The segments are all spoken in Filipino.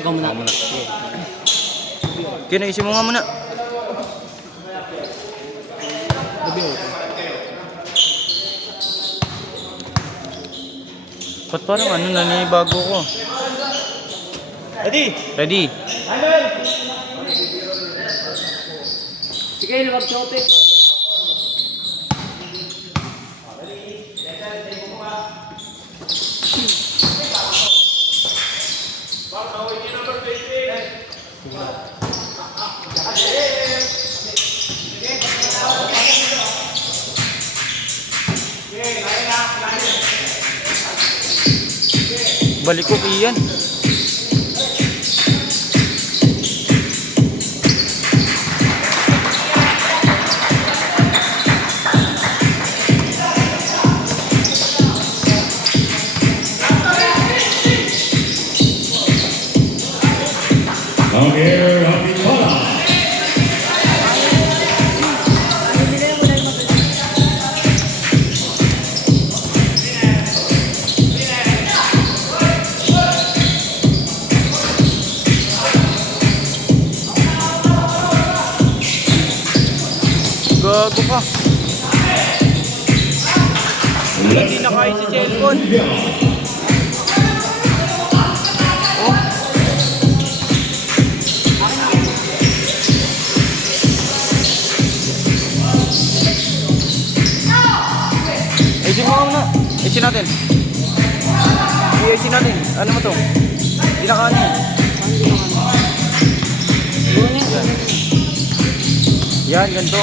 Ikaw muna. Kinaisin mo nga muna. Ba't parang ano nanibago ko? Ready? Ready? Sige, luwag chope. Balik ko iyan. Javier Apicola. Gago ka. Hindi na kayo si cellphone. Oh. Isin mo muna. Isin natin. Isin natin. Ano mo to? Dinakanin. Yan, ganito.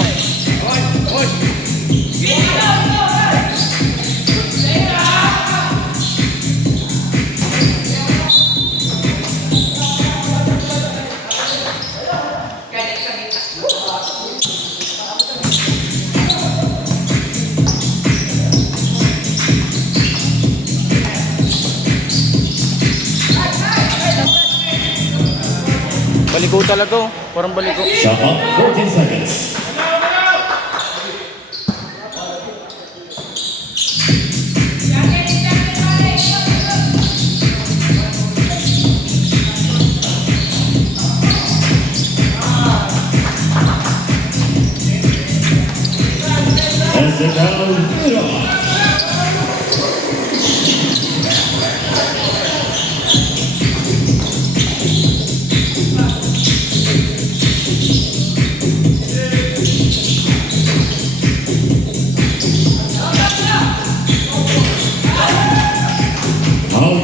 Baliko talaga oh. Parang baliko. Shot up, 14 seconds. Ezequiel Mira.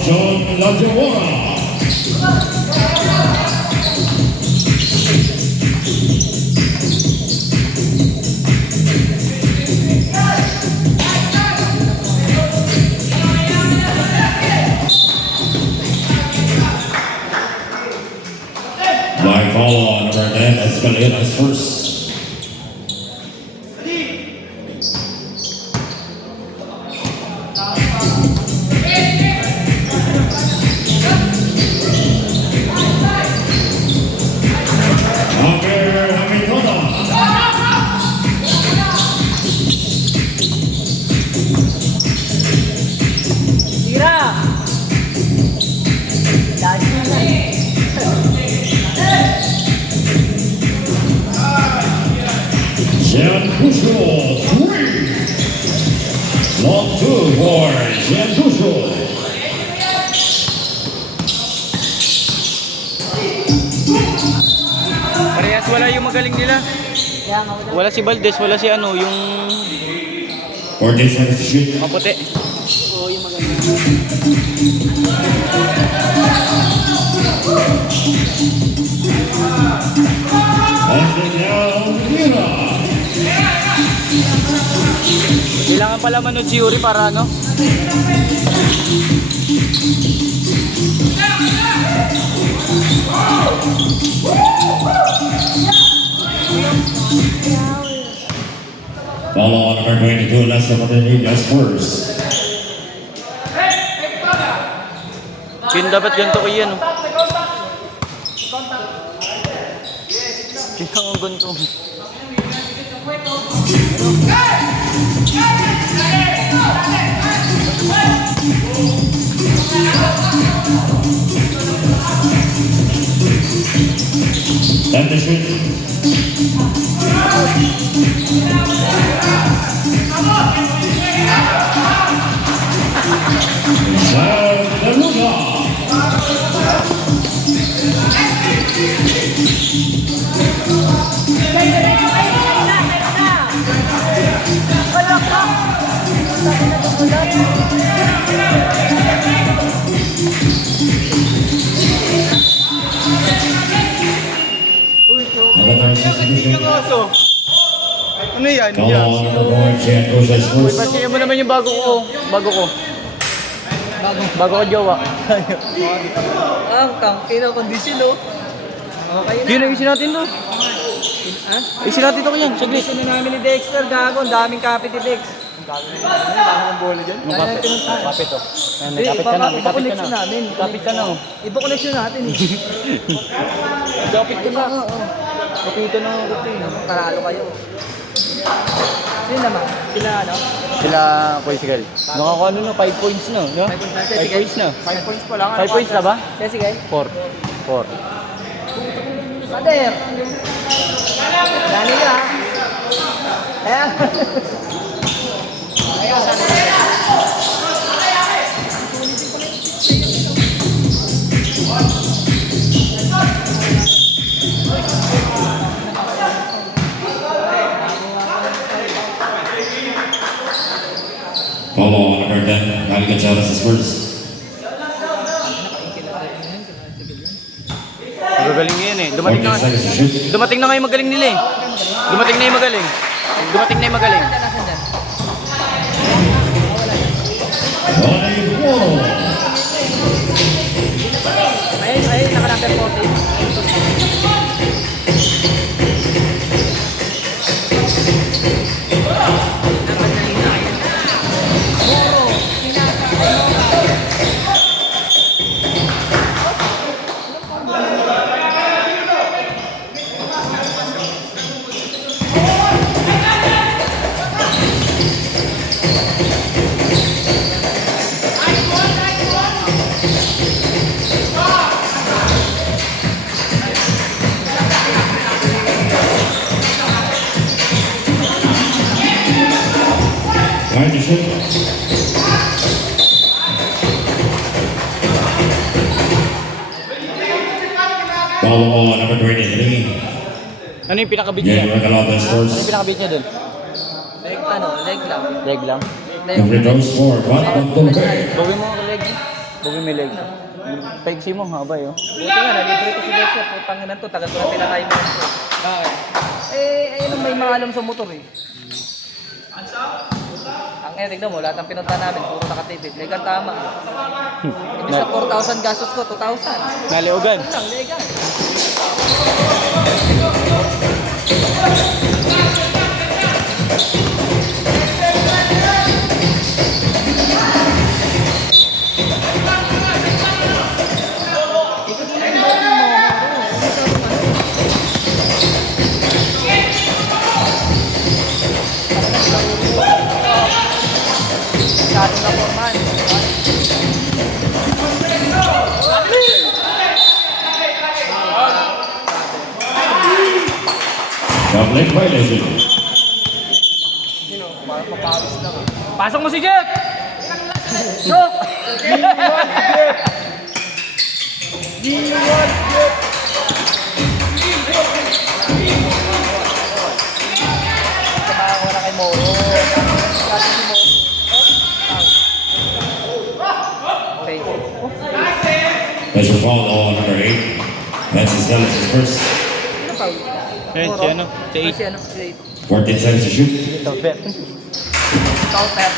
John Lajawara. By follow number 10, Escaleras first. Jean Couchot, 3. Long 2 for Jean Couchot. Parehas wala yung magaling nila. Wala si Valdez, wala si ano, yung 40 seconds to shoot. maputi. Oo, yung maganda. Ezequiel Mira. Kailangan pala manood si Yuri para ano? Follow on number 22, Lester Martinez first. Yun dapat ganito ko yan. Kailangan ganito. Time to shoot. Deruga. Another substitution. Ano yan? Follow on number 4, Jan Rosas first. Pasiya mo naman yung bago ko. Bago ko jowa. Ang tangke na kondisyon, oh. Okay na. Yun ang isin natin to. Ha? Isin natin to kanyan. Saglit. Gusto na namin ni Dexter, gago. Ang daming kapit ni Dex. Ang bola dyan. Yung kapit. Kapit to. May kapit ka na. May kapit ka na. namin. Kapit ka na. Oh. Iba connection natin, eh. Kapit ka na. Oo. Kapit na. Paralo kayo. Sino naman? Sila, ano? Sila Portugal. Nakakuha na 5 points na. No? 5 points na. 5 points na. 5 points pa lang. 5 points na ba? Sige, sige. 4. Pader! Dali ka, ha? Ayan. Ayan, sana. Follow on number 10, Kali Gonzalez is first. Magaling yan eh. 14 seconds to shoot. Dumating na nga yung magaling nila eh. Dumating na yung magaling. Volleyball. Ayun, naka-number 14. Time to shoot. Follow on number 23, Ano yung pinakabit Jan niya? Regalado is Ano yung first. pinakabit niya dun? Leg lang. Leg lang. The free throws for Juan Pantolbe. Bawin mo ang leg. Bawin mo yung leg. Paiksi mo, haba yun. Buti nga, nalibre ko si Dexter. Putang ina to, tagal ko na pinatay mo. Bakit? Ayun ang may maalam sa motor, eh. Ang Eric na mo, lahat ng pinunta namin, puro nakatipid. Legal tama. Ibig sa 4,000 gastos ko, 2,000. Naliugan. Ano lang, legal. Masyadong na forman. Public violation. Sino? Parang papalos lang. Pasok mo si Jeff! Sok! Samahan ko na kay Moro. Okay. That's your foul on number 8. Francis Dallas is first. Sino pa? Eh, si ano? Si Ah, 8. si ano? Si 14 seconds to shoot. Ito, bet. Counter.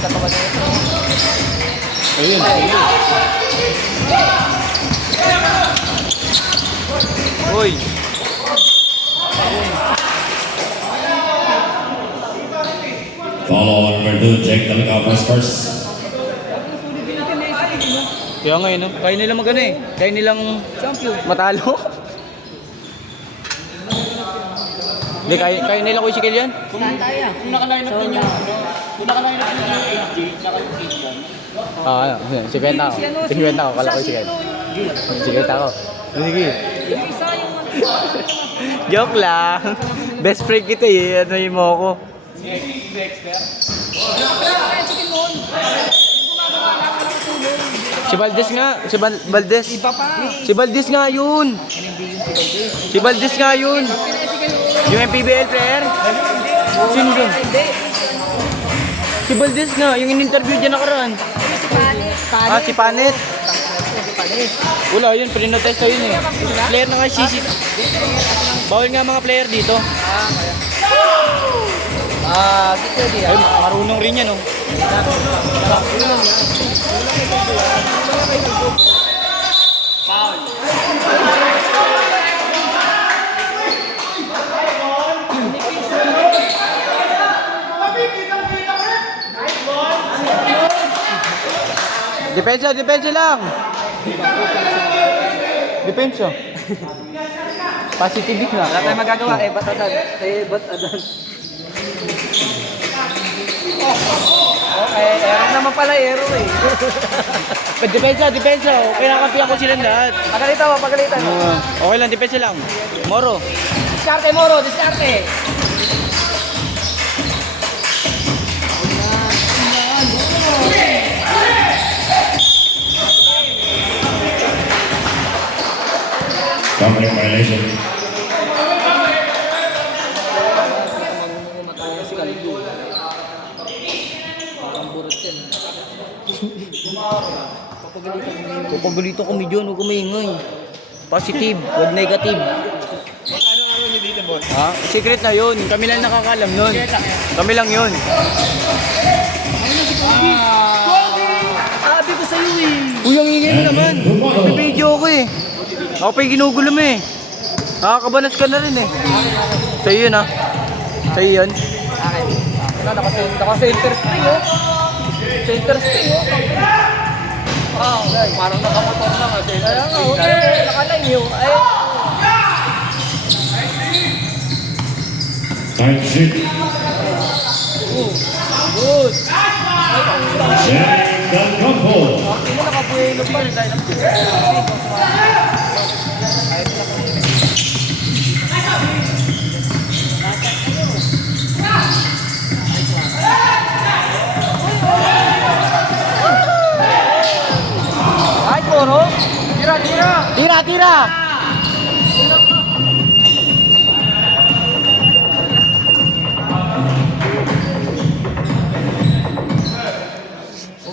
Katawan niya ito. Ayun. Uy. Follow on number 2, Jake Delicado is first. Kaya ngayon, no? Kaya nilang magano eh. Kaya nilang Champion. matalo. Hindi, kaya nila ko si Kilian. Saan tayo? Kung nakaline up yun yung ano, kung nakaline up yun yung 8J, saka yung 8 yan, Si Kwenta ako. Si Kwenta ako, kala ko si Kwenta. Si Kwenta ako. Sige. Yung isa yung Joke lang. Best friend kita eh. Ano yung mo ko? Si Valdez nga. Si Valdez. iba pa. Si Valdez nga yun. Si Valdez nga yun. Yung MPBL player. Sino yun? Hindi. Si Valdez nga. Yung in-interview dyan nakaraan. Si Panis. Si Panet. Si Panis. Wala yun. Pinotesta yun eh. Player na nga sisi. Bawal nga mga player dito. Dito di Ay, marunong rin yan oh. Depensa lang. Depensa. Positive nga. Wala tayong magagawa eh, ba't adan? Ba't adan? Okay, ayan naman pala ero eh. Depensa. Kinakampihan ko silang lahat. Pagalitan. Okay lang, depensa lang. Moro. Diskarte, Moro, diskarte. Company violation. Si Kalito. Parang burot yan. Pagulito kami dyan, huwag kumingay. Positive, huwag negative. Magkano nga nyo dito, boss? Ha? Secret na yun. Kami lang nakakalam nun. Kami lang yun. Sabi ko sa'yo eh. Uy, ang ingay mo naman. May video ko eh. Ako pa yung ginugulo mo eh. Nakakabanas ka na rin eh. Sa'yo yun ha. Sa'yo yun. Akin. Naka-center spring oh. Center spring oh. Parang nakamotor lang ah. Kaya nga, okay. Nakaline yun. Ay. Time sheet. Good. Jack Dalcampo. Hindi mo nakabuelo pa rin dahil ay, Moro. Tira!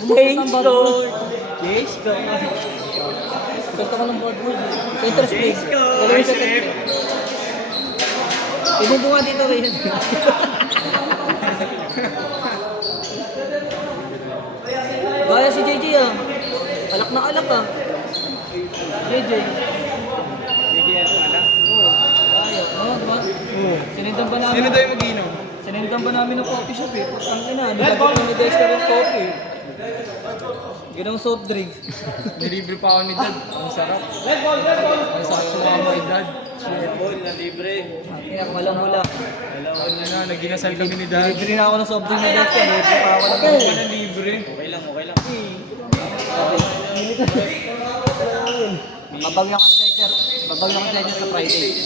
Thanks, Lord. Yes, God. Salta ka ng board. Center spring. Dalawang center spring. Ibumbo nga dito rin. Gaya si JJ ah. Alak na alak ah. JJ. JJ yan pala. Oo. Ayaw. Oo, diba? Sinindan ba namin? Sino tayo mag-inom? Sinindan ba namin ng coffee shop eh? Putang ina. Nilagay ko ni Dexter yung coffee. Ginawang soft drinks. Nilibre pa ako ni Dad. Ang sarap. Ang sarap sumama kay Dad. Kaya mula. Dalawan na, naginasal kami ni Dad. Libre na ako ng soft drink ni Dexter. Libre pa ako ng Kaya na libre. Babagyan ka Dexter. Babagyan ka Dexter sa Friday.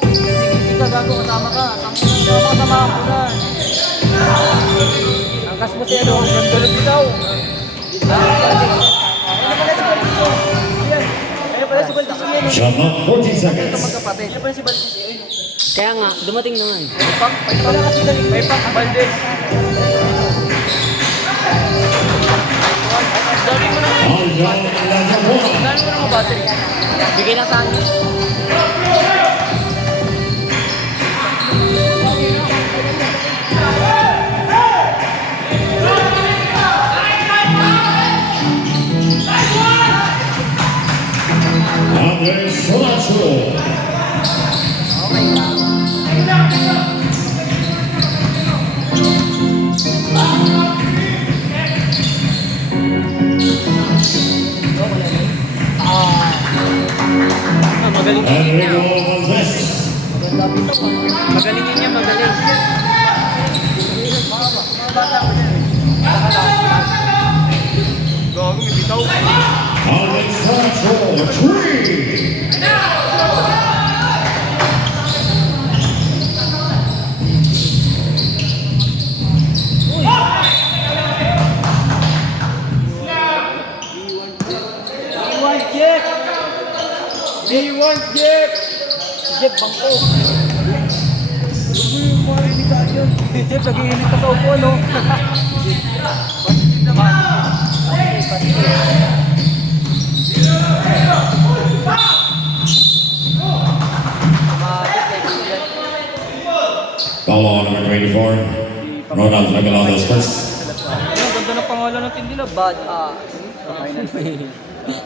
Hindi ka gago, kasama ka. Hindi ka kasama ko na. Angkas mo si ano, ang gandulog bitaw. Ayun pala si Baltis yan. Shot clock 40 Ito seconds. magkapatid. Ayun pala si Baltis. Kaya nga, dumating na nga eh. Wala kasi galing. May pang Valdez. Aljon Lajapon. Dami mo ng mga battery. Bigay lang sa akin. Andres Solacho. Magaling. Enrico Valdez. Magaling yun niya, magaling. Gago, may bitaw. Alexandro Tree. D1 Jeep! Jeff, bangko. Jeep, nag-iinit ka sa upo, no? Foul on number 24. Ronald Regalado first. Ang ganda ng pangalan natin nila, Bad Ass.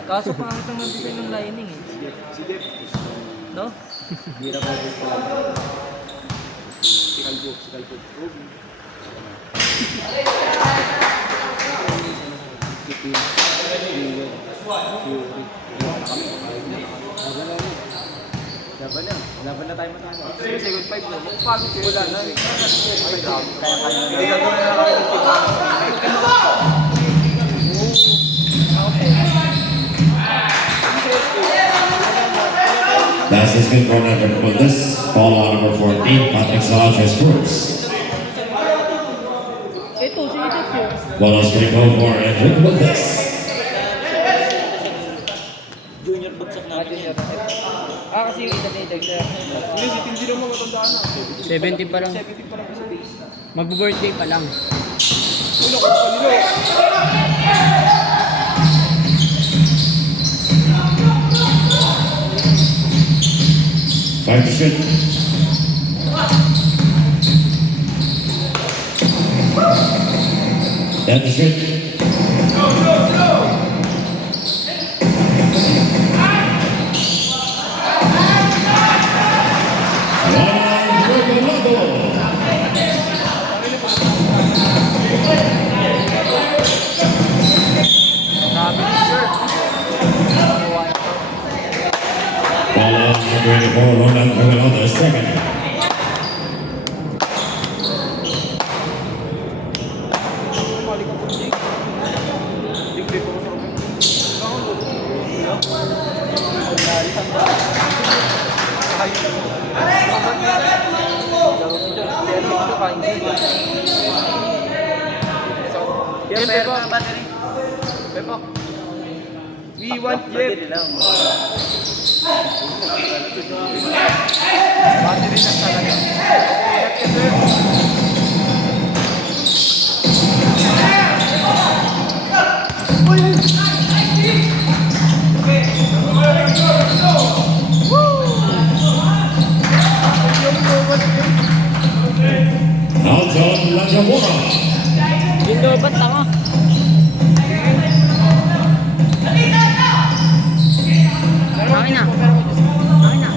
Kaso pangit ang nabigay ng lining eh. No? Laban na tayo matalo. Second 5 na. Pagod ko wala na eh. Kaya gagawin na kami ng team. Last is good for number Bundes. Foul on number 14. Patrick Sanchez first. Ito, si Edith po. One on straight goal for Enrique Bundes. Junior bagsak natin yan. Kasi yung edad sir. Hindi, si Tindy naman matandaan na. 70 pa lang. 70 pa lang sa base. Mag-birthday pa lang. Ulo ko sa kanilo. Time to shoot. Time to shoot. Foul on number 24. Ronald Regalado second. Yan, Pepok. Pepok. We want Jeep. Battery lang talaga. Ingat ka, sir. Alton Lajamora. Yung lobat tanga. Akin na. Akin na.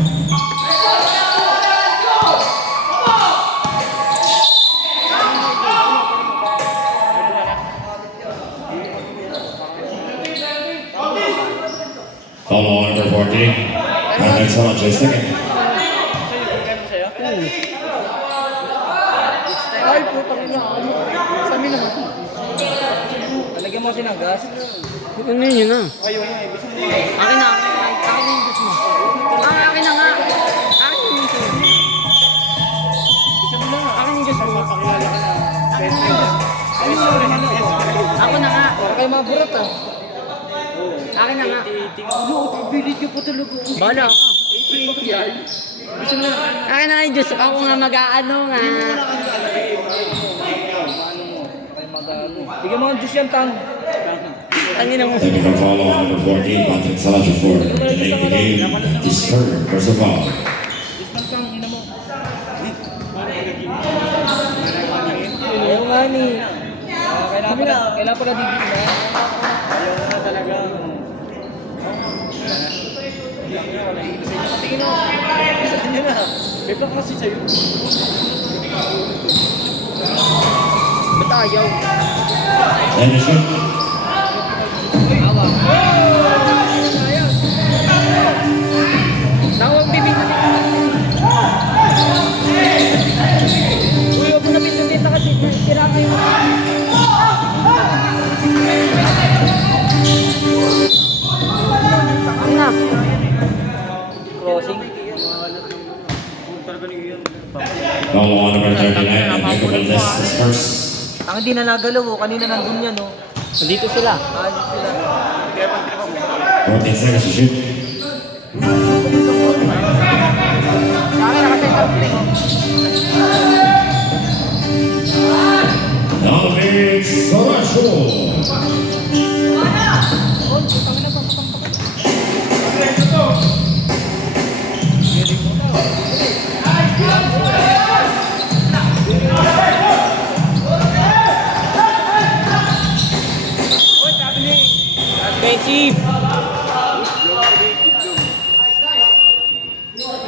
Foul on number 14. Patrick Sanchez second. Ay, putang ina. Sa amin naman. Talagyan mo kasi ng gas. Ano yun na? Akin na. Akin yung gusto mo. Akin na nga. Akin yung gusto mo. Akin yung gusto mo. Ako na nga. Kayo mga burot ah. Akin na nga. Bilit yung po talaga. Bala ako. Akin na nga yung Diyos. Ako nga mag-aano nga. Bigyan mo ang juice yan, Tang. Tangin mo. Technical foul on number 14. Patrick Sanchez for to make the game disturbed. First of all. Ayaw nga ni. Kailangan pala dito na. Ayaw na talaga. Tingin mo. Isa din yun na. Pepok kasi sa'yo. Ba't ayaw? And the shoot. Nawag bibig na Uy, huwag mo na pindutin na kasi sira kayo. Foul on number 39, Nico Valdez is first. Ang hindi na nagalaw, oh. Kanina nandun yan, oh. Nandito sila. Ayos sila. 14 seconds to shoot. Sa akin, naka-center string, oh. Dominic Soracho. Offensive.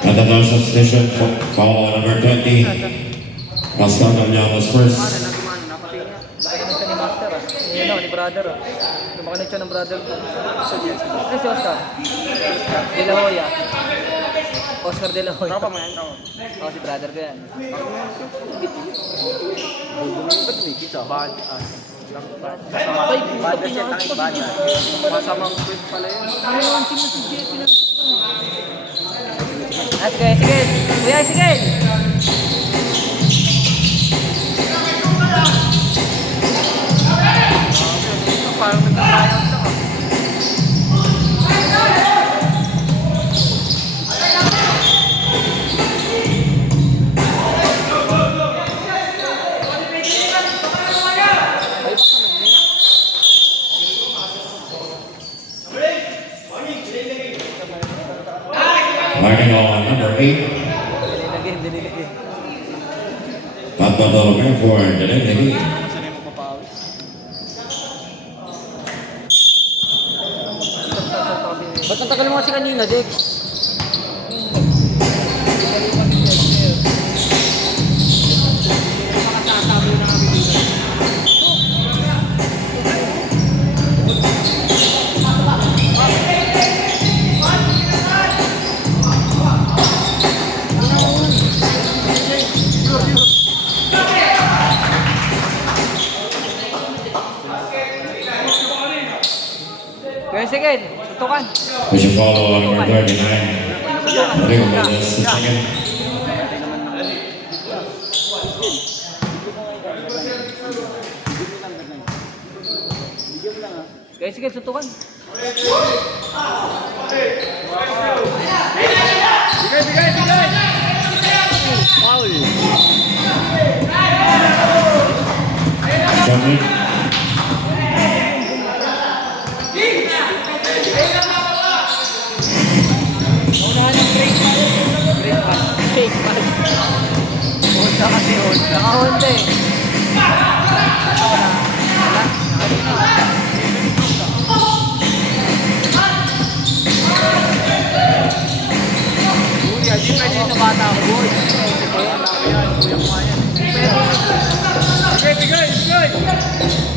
At the down substitution, foul on number 20. Pascal Gagliano is first. Laki na siya ni Master, ah. Yun, ni Brother, ah. Lumaki na siya ng brother ko. Ano si Oscar? De La Hoya. Oscar De La Hoya. Tropa mo yan, tropa. Oo, si brother ko yan. Bad siya, tanging bad. Masamang quick pala yun. Sige, sige. Kuya, sige. Parang nagkakayan lang, ah. Marking on number 8. Dinilagay. Pat Bartolome for Delegate. Ba't ang tagal mo kasi kanina, Dex? Kuya, sige. Tutukan. Which you follow on number 39. Nico Valdez is second. Kuya, sige. Tutukan. Foul. Dominic. Fake pass. Honda kasi, Honda. Naka-Honda, eh. Kuya, di pwede sa bata ko, boy. Kuya, ako yan. Kuya ko yan. Sige, bigay, bigay.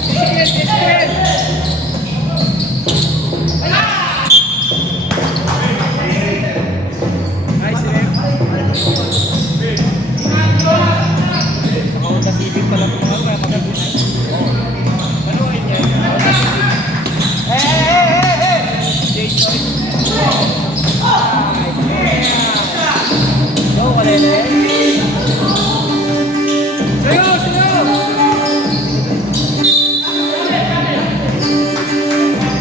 Sige, sige. Nice, Rem. Honda Civic pala ito mga kaya magandang. Manuhin niya. Jason. Go, Kalele. Sayo, sayo!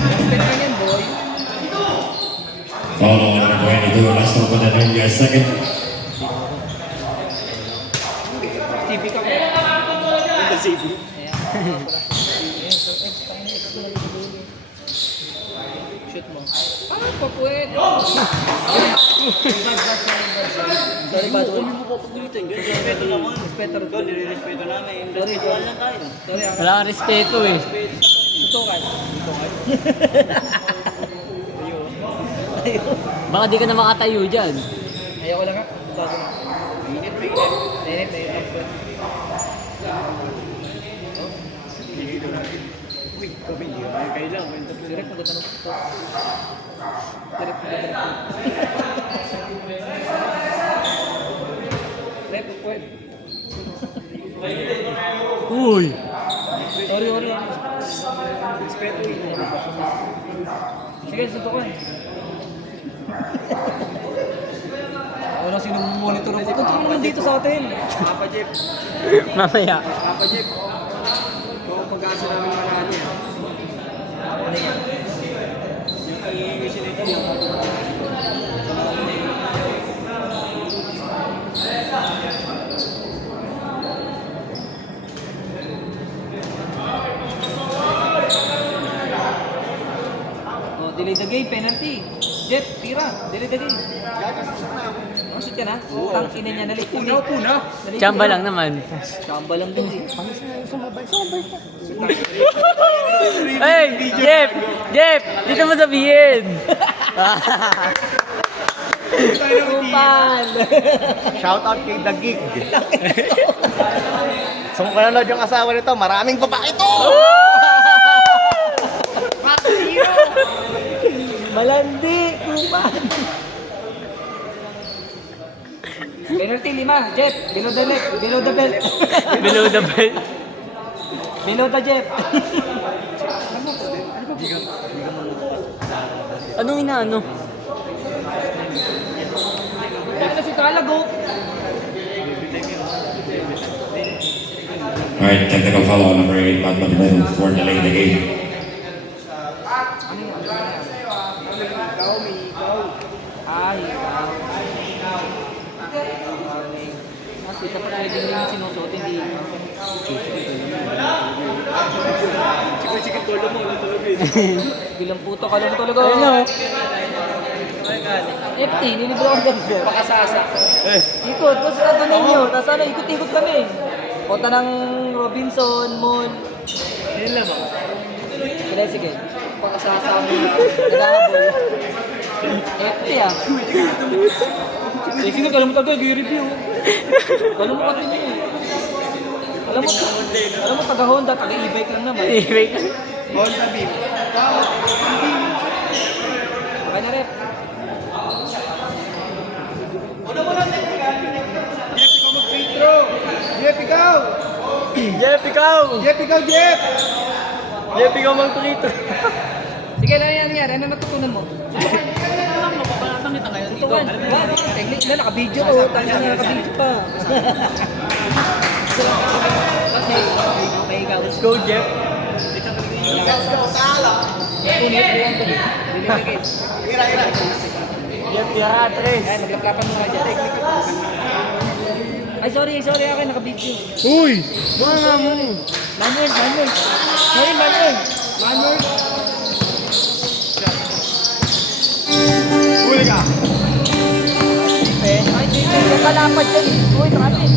Respect ka yan, boy. Foul on number 22. Last one for the Nico is second. Civic ako. Honda Civic. Shoot mo. Ah, papuwet. Sorry, bad one. Respeto naman. Respeto ko. Nirespeto namin. Sorry, lang tayo. Sorry, ako. Wala kang respeto eh. Tutukan. Baka di ka na makatayo dyan. Ayoko lang, ha. Bago na. Init. Uy, kami hindi. Kailangan. Sirek, maganda ng ito. Sirek, maganda ng ito. Rep, pwede. Uy! Sorry. Respeto yun. Sige, sutukan. Ako lang si monitor ako. Ito naman dito sa atin. Mamaya. Oh, delay the game, penalty. Jeff, tira. Delay the game. Oh, shoot ka na? Tang ina niya, nalikod eh. Chamba lang naman. Chamba lang din eh. Hey, Jeff! Jeff! Dito mo sabihin! Kupal! Shout out kay The Gig. So kung nanonood yung asawa nito, maraming babae to! Malandi! Kupal! Penalty 5, Jeff. Below the net. Below the belt. Below the belt. Below the Jeff. Anong inaano? Kaya na si Talago. Alright, technical foul on number 8, Matt Madrid for delaying the game. Ay, kasi kapag pwede rin yung sinusuot, hindi. Sikit-sikit tulog mo, tulog eh. Bilang puto ka lang tulog. Ano? FT, nilibro ako dyan. Pakasasa. Ikot, tapos ano ninyo, tapos ano, ikot-ikot kami. Punta ng Robinson, Mall. Sino lang ba? Sige. Pakasasa mo. Nag-ahabol. FT ah. Sige, kalimutan ko, i-review. Kalimutan ko niya eh. Alam mo, taga-Honda, taga-e-bike lang naman. E-bike. Honda Beam. Okay na rep. Jeff, ikaw mag-free throw! Jeff, ikaw! Jeff, ikaw! Jeff, ikaw, Jeff! Jeff, ikaw mag-treat. Sige, ano yan nangyari? Ano natutunan mo? Tutukan. Technique na, naka-video to. Tanya na, naka-video pa. Okay, ikaw. Let's go, Jeff. Punit mo yan to. Jeff, tira, tres. Ay, maglaplapan mo nga dyan. Ay, sorry, akin, naka-video. Uy! Mga mo. Manuel. Sorry, Manuel. Huli ka! Ay, dito, yung kalapad dyan. Uy, traffic.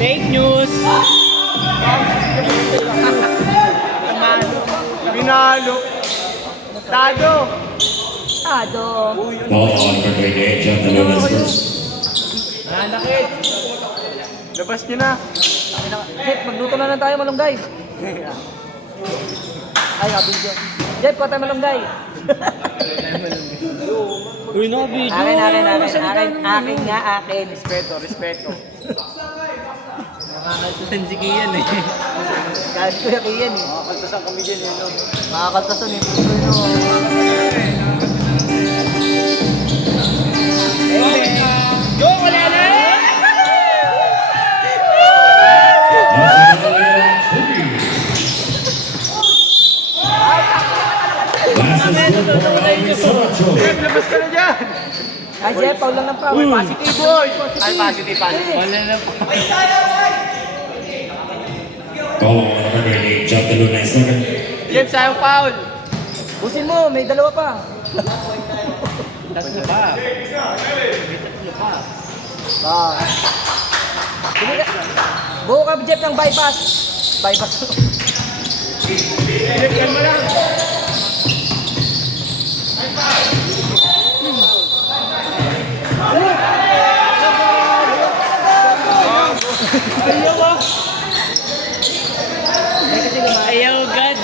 Fake news! Pinalo! Tado! Ado. Ball on number 28, Jeff Delunas first. Nanakit! Labas nyo na! Jeff, magluto na lang tayo malunggay. Ay, video. Jeff, kuha tayo malunggay. Uy, naka-video. Akin nga. Respeto. Nakakaltusan si Kian eh. Kahit ko yung yan eh. Makakaltasan kami dyan yun. Makakaltasan eh. Puso nyo. Jeff, labas ka na dyan! Ay, Jeff, paul lang ng paul. Positive boy! Ay, positive. Wala na pa. Ball on number 28, Jeff Delunas second. Jeff, sayang foul! Busin mo, may dalawa pa. Tatlo pa. Ah. Buo ka, Jeff, ng bypass. Jeff, yan mo lang! Ayaw, God.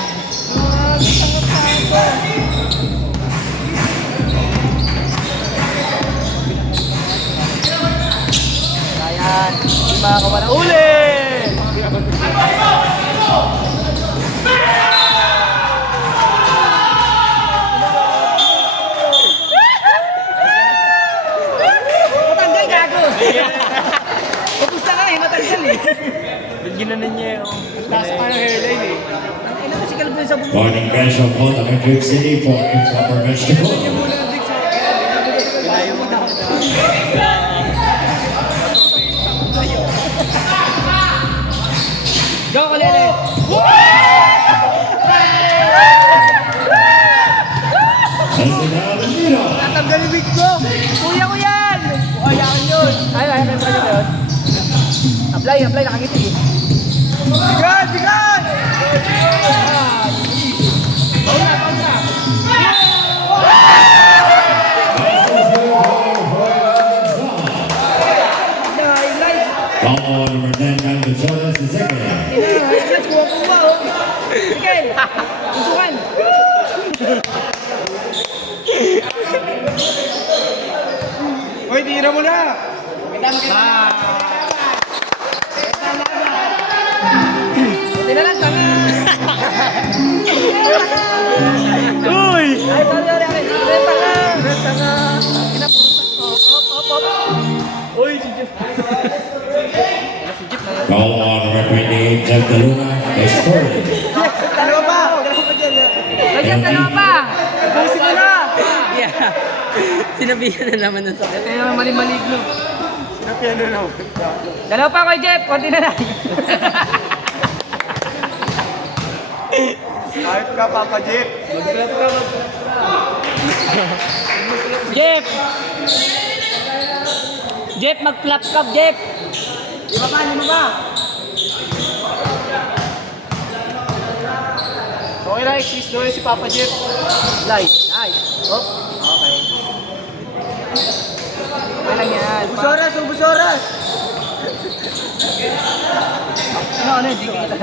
Ayan, hindi makakawala. Uli! Matanggal tanggal eh. Bigyan na niya yung... Taas pa ng hairline eh. Ang ina kasi kalbo sa buko. Morning bench of Honda Electric City for improper bench to go. Go, Kalele! Esmeralda. Natanggal yung wig ko! Kuya ko yan! Kuya ko yun! Ay, sa kanya ba yun? Apply, nakangiti eh. Bigan! Bigan! Follow number 10, Kyle Jonas, the second. Highlights, kuha-kuha oh! Miguel! Tutukan! Hoy, tira mo na! Buti na lang, tanga! Uy! Ay, sorry. Red tanga! Op. Uy, si Jeff. Follow number 28, Jeff DeLuna, the score. Dalawa pa! Dalawa pa! Pusin mo na! Yeah. Sinabihan na naman ng sakit. Ito yung mali-maligno. Sinapian na naman. Dalawa pa kay Jeff, konti na lang. Hype ka, Papa Jeep. Jeff! Jeff, mag-clap cup, Jeff! Lima pa! Okay na, exist doon si Papa Jeep. Nice. Oh, okay. Okay lang yan. Ubus oras! Ano, hindi kita.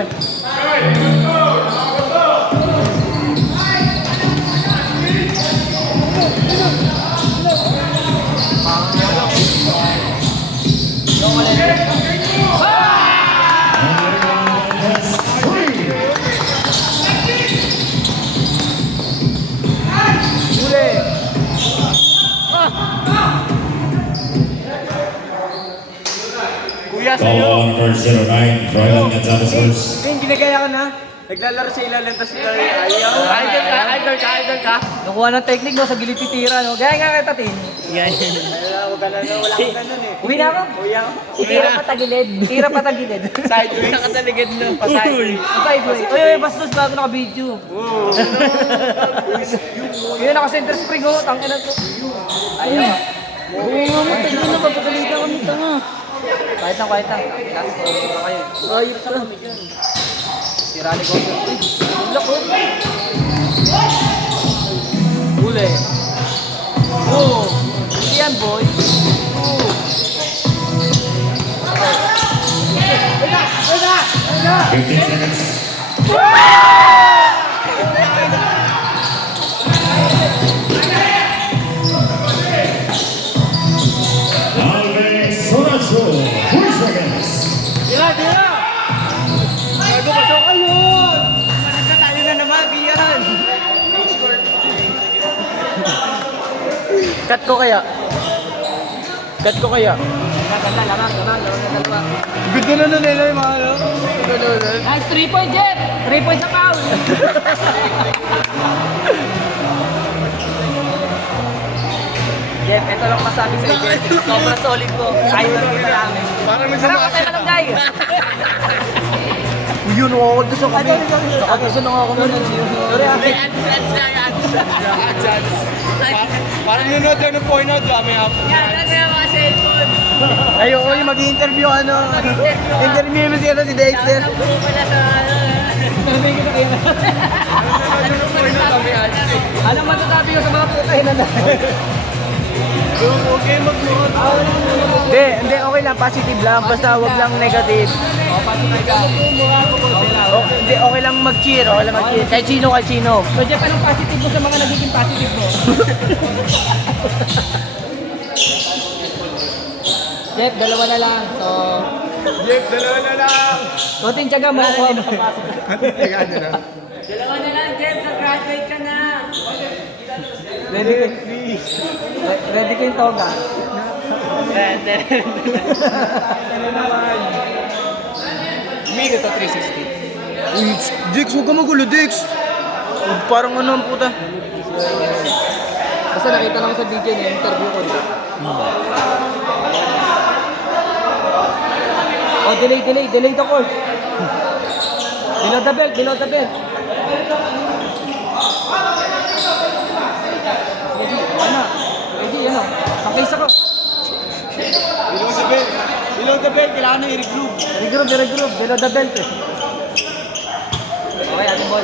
Kuya, sa'yo. Follow number 09, Royal Gonzalez first. Pin, ginagaya ko na. Naglalaro sa ilalim, tapos ayaw. Idol ka. Nakuha ng technique no, sa gilid titira no. Gaya nga kita, Tin. Yan. Wala akong ganun eh. Uwi na ako. Kuya, Tira patagilid. sideways. Nakataligid na. Pa-sideways. Sideways. Uy, bastos bago naka-video. Oo. Yun, naka-center spring oh. Tangin na to. Ayun. Oo nga mo, tignan na, papagalitan kami tanga. Kahit lang. Last call ko kayo. Ayop ka. Si Rally ko. Uy, look oh. Huli. Oh. Hindi yan, boy. Oh. 15 seconds. Alves Soracho, 4 seconds. Tira! Bago pasok kayo! Managkatalo na naman, biyan! Cut ko kaya? Ganda, lamang na dalawa. Good na nun eh, mga ano. Nice 3 point, Jeff! 3 points sa foul! Jeff, ito lang masabi sa'yo, Jeff. Sobrang solid ko. Idol kita namin. Parang Tara, nagsama patay ka lang, Jai! Yun, nakakagda sa kami. Nakagda na nga kami. Sorry, ate. Parang nunod yun ng point out, dami up. Ay, oo, yung mag-interview interview mo si Dexter. Sabi ko na kayo. Anong masasabi ko sa mga putay na lang? Okay, mag-load. Hindi, okay lang, positive lang, basta wag lang negative. Hindi, okay lang mag-cheer, Kahit sino. So, Jeff, anong positive mo sa mga nagiging positive mo? Jeff, dalawa na lang. So, Jeep, dalawa na lang. konting tiyaga mo. Teka, ano na? Dalawa na lang, Jeff. Nag-graduate ka na. Ready ko yung toga. Pwede. Hindi ko to 360. Uy, Dex, huwag ka magulo, Dex. Parang ano ang puta. Basta nakita naman sa video niya, interview ko dito. Oh, delay the court. Below the belt. Ready, ano? Sakay sa ko. Below the belt, kailangan na i-regroup. Regroup, below the belt eh. Okay, ating ball.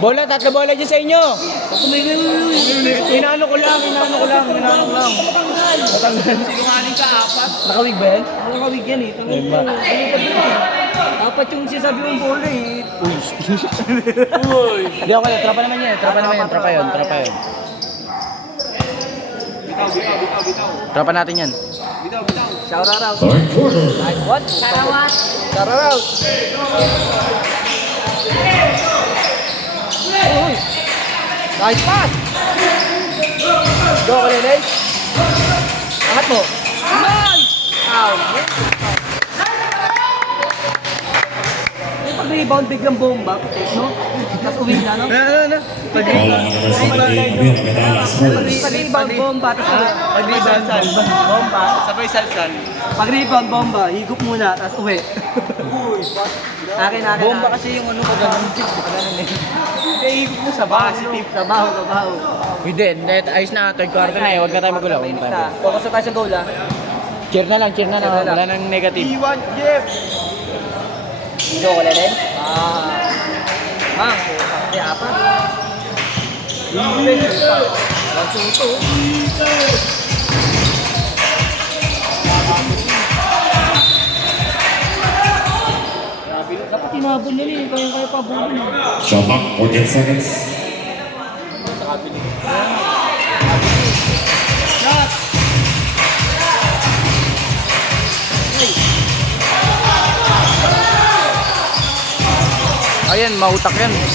Bola, 3 bola dyan sa inyo. Inaano ko lang. Matanggal. Sinungaling ka, 4. Nakawig ba yan? Nakawig yan eh. Dapat yung sinasabi mong bola eh. Hindi ako kaya, tropa naman yan. Tropa yun. Tropa natin yan. Shout out. Third quarter. What? Sarawat. Uy. Nice pass. Go, Kalilay. Angat mo. Nice. Ow. May pag-rebound biglang bomba. No? Tapos uwi na, no? Ano? Ball on number 17, Abira Medalla Spurs. Pag-rebound bomba. Tapos Pag-salsal. bomba. Sabay salsal. Pag-rebound bomba. Higop muna. Tapos uwi. Akin. Bomba kasi yung ano ko ganun. Kaya higop mo sa baho. Sa baho. Hindi, ayos na. Third quarter na eh. Huwag na tayo magulo. Focus na tayo sa goal, ha? Cheer na lang. Wala nang negative. Iwan, Jeff! Go, wala rin? Di apat. Dapat tinabon nila eh. Kaya pa bulon. Shot clock, 14 seconds. Ayan, mautak yan. Marunong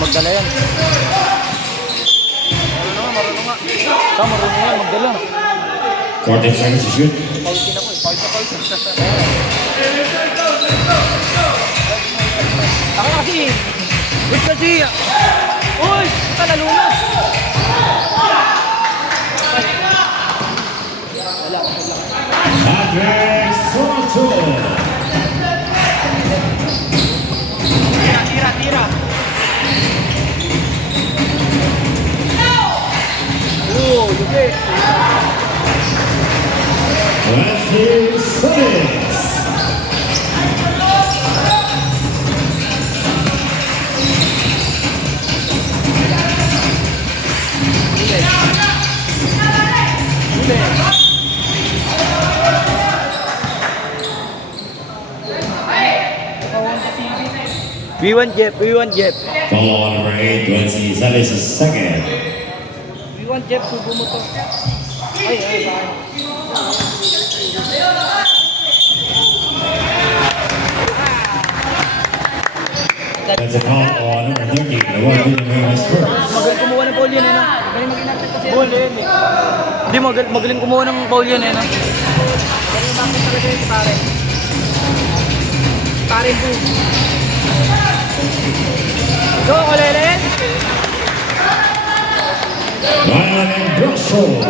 magdala yan. Marunong yan, magdala. 14 seconds to shoot. Ako kasi! Wait kasi! Uy! Talalunod! Patrick Soto. Tira. Wesley Simmons. We want Jeff. Follow on number 8, Wesley Simmons is second. We want Jeff, subo mo to. Ay, That's a call on number 13, the West Spurs. Magaling kumuha ng foul yan, ano? Magaling mag-inapit kasi. Foul yan eh. Hindi, magaling kumuha ng foul yan, ano? Magaling mag-inapit kasi si pare. Pare boom. Go, Kalilay! Ryan Grosso.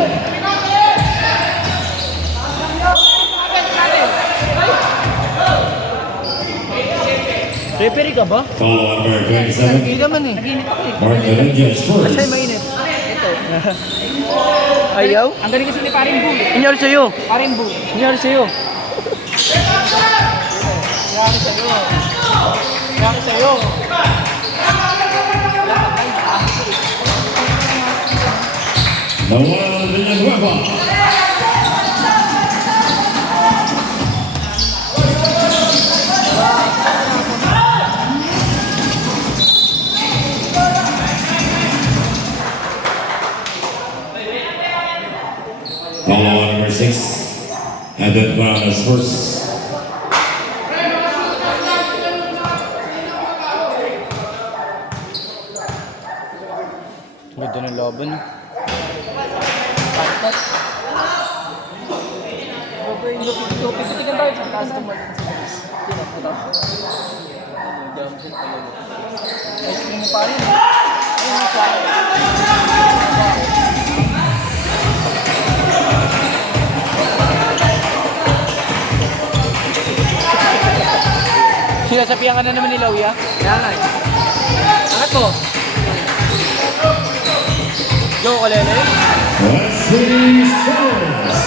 Referee ka ba? Follow on number 27, Hindi naman eh. Mark Melendia Spurs. Kasi mainit. Ito. Ayaw? Ang galing kasi ni Paring Boom. Nangyari sa'yo? Paring Boom. Nangyari sa'yo? Nangyari sa'yo. Noel Villanueva. Follow on number 6, Evan Brown as first. Ganda ng laban. Pipitigan tayo sa customer. Hindi na po tayo. Ice cream mo pa rin. Ayun, Sinasapian ka na naman ni Lauya. kaya nga eh. Angat mo. Joe Kalele. Wesley Sellers.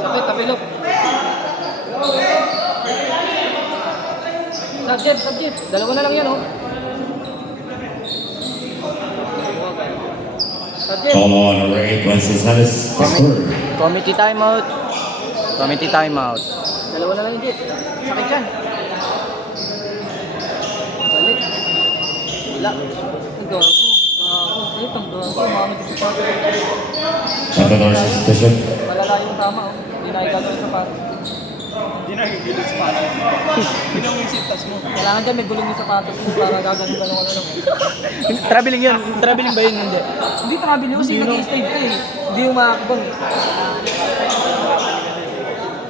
Sakit, tapilok. Subject. Dalawa na lang yan, oh. Subject. Call on number 8, Wesley Sellers. Score. Committee timeout. Committee timeout. Dalawa na lang yung dip. Sakit yan. Balik. Wala. Ang gago. Ay, pang gago. Mamamit yung sapatos. Matador substitution. Malala yung tama, oh. Hindi na ikagawin yung sapatos. Hindi na gigilid sa pala. Binong yung sintas mo. Kailangan dyan may gulong yung sapatos mo para gagawin ka ng ano lang. Traveling yan. Traveling ba yun? Hindi. Hindi travel kasi nag-i-stage ka eh. Hindi yung makakabang.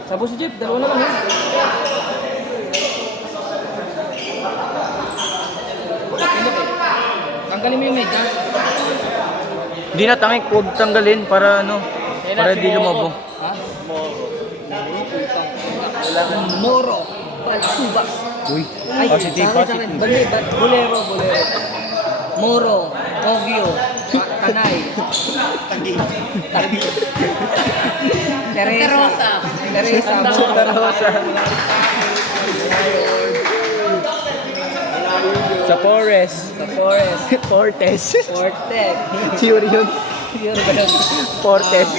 Sabi si Jeep, dalawa na lang eh. Tanggalin mo yung medyas. Hindi na tangik. Huwag tanggalin para ano. Para di lumabo. Ha? Moro. Palsubas. Uy. Ay, Positive, sa akin. Bolero. Moro. Kogyo. Kanay. Teresa. Sa Forest. Fortes. Fortec. Theory yun. Yun ba yun? Fortes.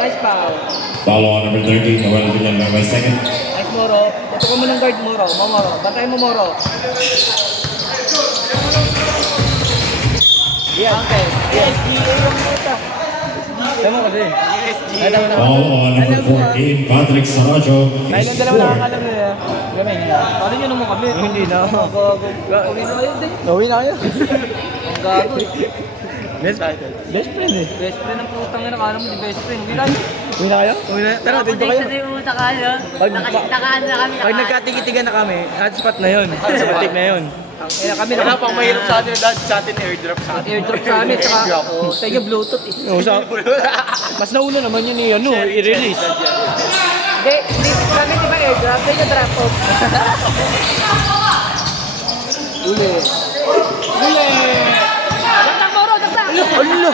Nice foul. Follow on number 13, Noel Villanueva by second. Nice Moro. Tutukan mo ng guard Moro. Mamoro. Bantay mo Moro. Yan. Okay. SGA yung meta. Tama kasi. Follow on number 14, Patrick Sarajo. Dahil ang dalawa lang ang alam nila. Kami niya. Paano nyo naman kami? Hindi na. Kami na kayo din. Uwi na kayo. Ang gago eh. Best friend eh. Best friend ang putang ina. Kala mo di best friend. Hindi lang. Uwi na kayo? Uwi na. Tara, dito kayo. Nakasintakaan na kami. Pag nagkatikitigan na kami, hotspot na yun. Hotspot na yun. Kaya kami na. Wala pang mahirap sa atin dahil sa atin airdrop sa atin. Airdrop sa amin. Tsaka, sa iyo Bluetooth eh. Mas nauna naman yun i-ano, i-release. Hindi. Kami di ba airdrop? Sa iyo drop off. Uli. Dagdag Moro. Dagdag. Ala!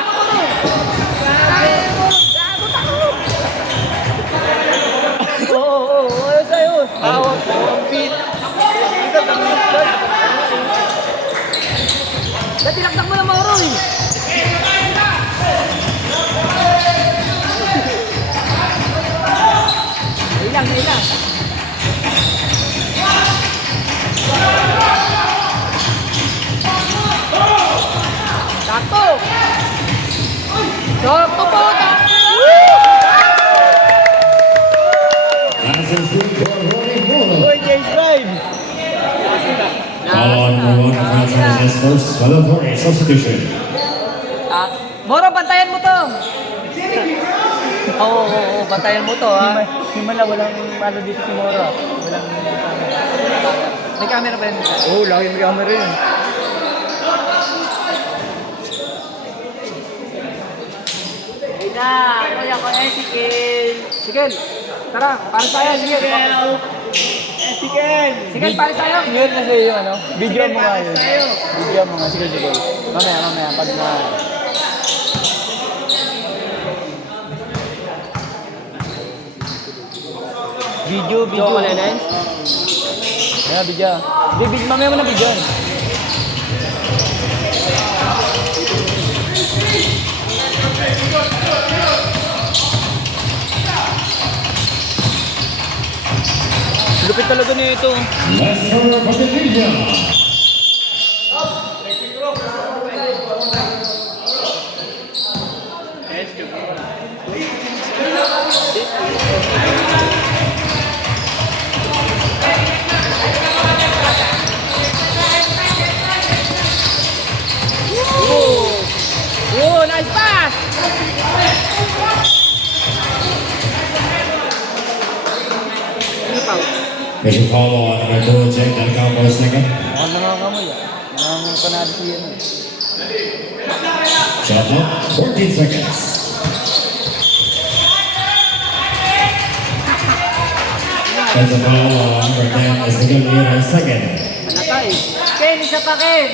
Oo. Ayos ayos. Awak. Ang beat. Dati lakdak mo na Moro eh. Nailang. Sakto po. Answers good for Ronnie Molo. Uy, James Vibe! Follow on number 1, Francis Estos. Valentore substitution. Moro, bantayan mo to. Oo, bantayan mo to ha. Himala, walang ano dito si Mora. Walang... May camera ba yun? Oo, laki may camera yun. Kuya ko, Sige, tara, para sa'yo, sige. Sige, para sa'yo. Yun kasi yung ano, video mo nga yun. Video mo nga, sige. Mamaya, pag na... Video. Joke na lens. Kaya, video. Mamaya mo na video. Lupit talaga nito. Lester Padilla. Visual foul on number 2, Jake Del Campo, second. Mukhang nangangamoy ah. Nanganganganado siya yan. Shot clock, 14 seconds. Visual foul on number 10, Ezekiel Vieira, second. Natay. Ken, isa pa Ken.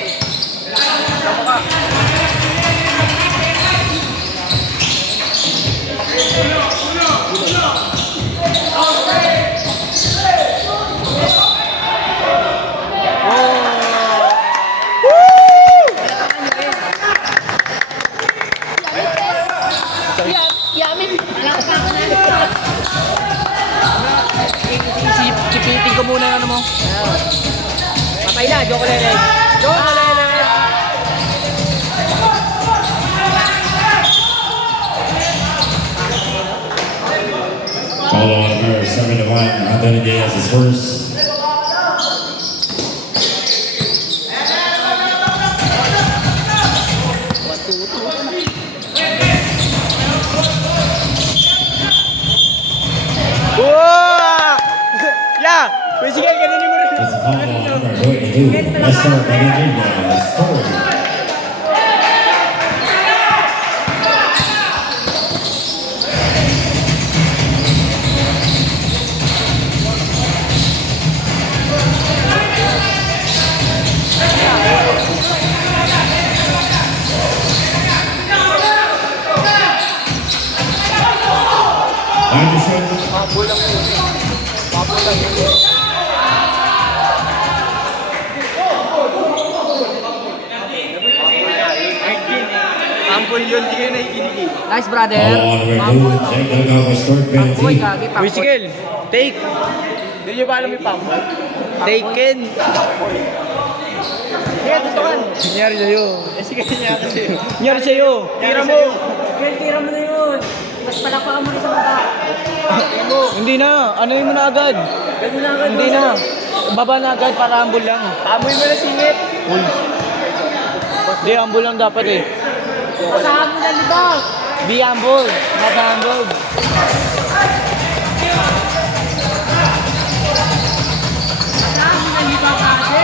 Yamin! Alam ko na. Sipitin ko muna yung ano mo. Patay na, Joko Lele. Joko Lele. Foul on number 71, Anthony Diaz is first. Wow! Yeah! Sige, ganun mo rin. It's a foul on number 22, Nestor Benedicto, third. Anderson, Ampul yun, di kayo nakikinig. Nice, brother. foul on number 2, Jake Del Campo, third Boy, penalty. kagi pa. Wisikel, take. Hindi nyo ba alam yung pump? Taken. Sige, tutukan. Nangyari sa'yo. Sige, nangyari sa'yo. Tira mo. Ken, tira mo na yun. Mas palakpakan mo rin sa mata. Hindi na. Ano mo na agad? Gano'n na agad. Hindi na. Baba na agad para ambul lang. Amoy mo na singit. Hindi, ambul lang dapat eh. Pasahan mo na libang. Be humble, not humble. Pasahan mo na libang kasi.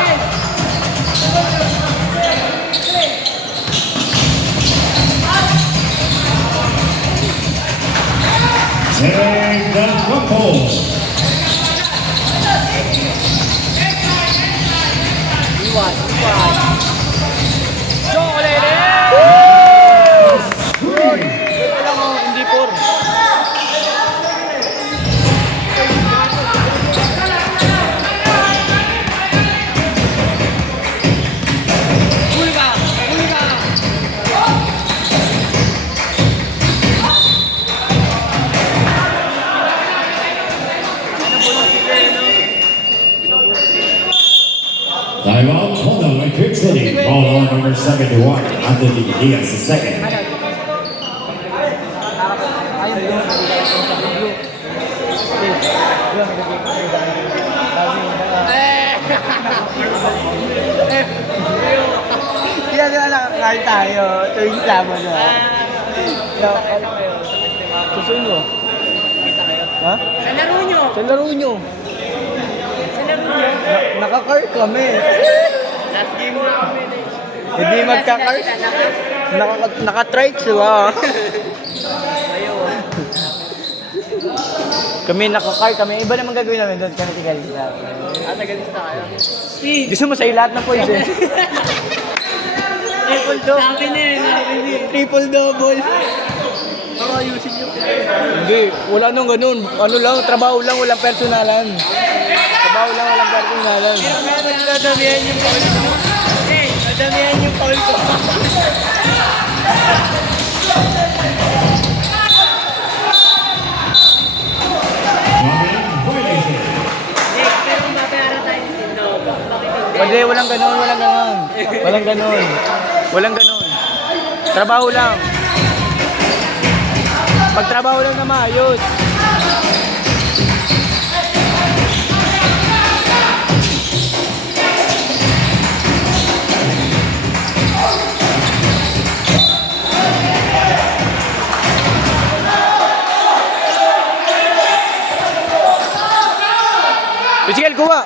Jake Del Campo. Iwan. Joko Lele. Ito lang oh, hindi por. Huli ka. Huli ka. Timeout, hold on, like Quick City. Foul on number 71, Anthony Diaz, the second. Yan na lang kain tayo. Tuwing sama na. Susunod mo? Ha? Sa laro nyo. Sa laro nyo. Sa laro nyo. Naka-car kami. Last game na kami. Hindi magka-car. Naka-trikes, diba? Kami naka-car kami. Iba naman gagawin namin doon. Kami tigalista. Tagalista kayo. Gusto mo sa'yo lahat ng points eh. Triple double. Sabi na yun. Triple double. Baka ayusin nyo. Hindi, wala nung ganun. Ano lang, trabaho lang, walang personalan. Trabaho lang, walang personalan. Nadamihan yung paul ko. Eh, nadamihan yung paul ko. Violation. Pero kung mabayaran tayo ni Tino, bakit hindi? Hindi, walang ganun, walang ganun. Walang ganun. Walang ganun. Trabaho lang. Pagtrabaho lang na maayos. Physical, kuha.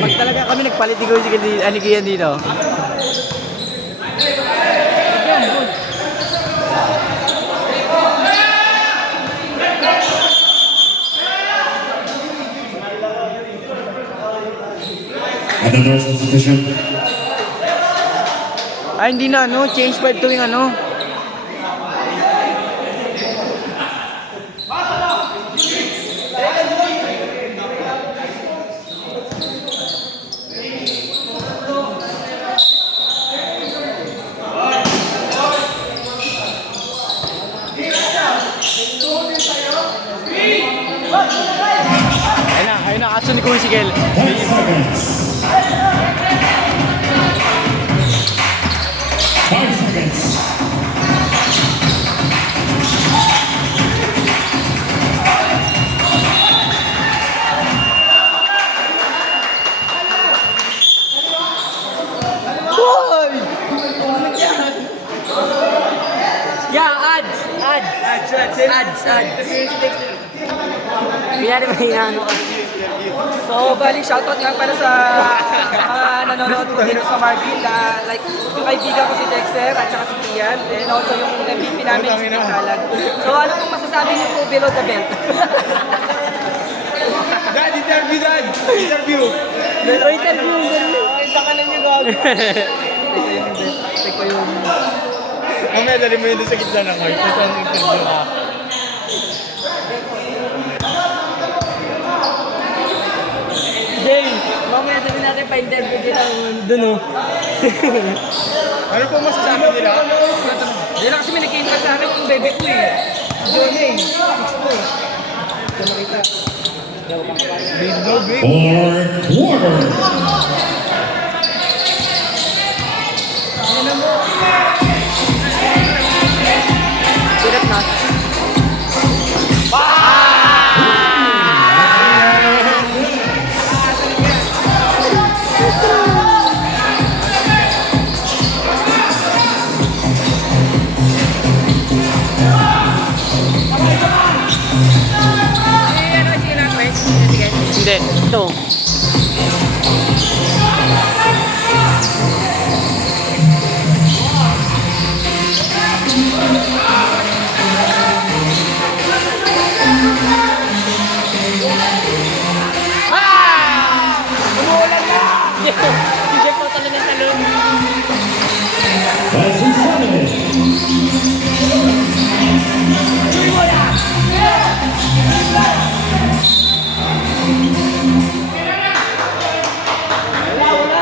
Pag talaga kami nagpalit ni Kuya Sigil, ano kaya dito? Another substitution. Ay, hindi na, ano, change 5 tuwing ano. Ayun na, aso ni Kuya Sigil. 10 seconds. 5 seconds. Yeah, ads. Pinari ba inaano ka? So, balik shoutout nga para sa mga nanonood ko dito sa Marvin na like, yung kaibigan ko si Dexter at saka si Kian and also yung MVP namin si Talag. So, ano pong masasabi niyo po below the belt? Dad, interview, Dad! Interview! Isa ka na niyo, Gag. Ito yung Mamaya, dali mo yun doon sa gitna ng heart. Ito ang interview ka. Jane, mamaya sabi natin pa-interview kita dun oh. Ano po masasabi nila? Yan lang kasi may nag-interest sa akin yung bebe ko eh. Johnny, 6'4". Ito makita. Fourth quarter. Hirap na. Hindi. Ito. Hindi po talaga talon. That's insane.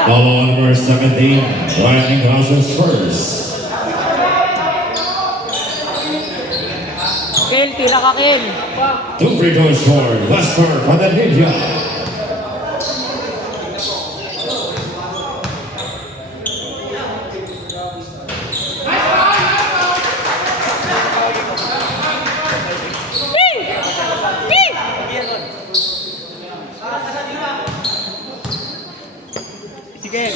Ball number 17, Lightning Houses first. Kel, tira ka, Kel. 2 free throws scored. Westford for the Ninja. Sige.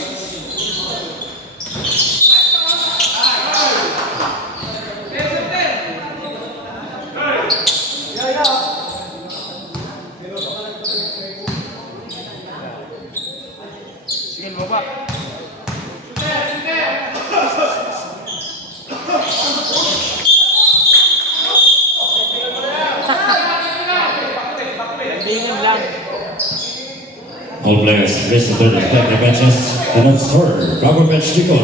Sige, baba. All players visit their respective benches and observe rubber bench to go.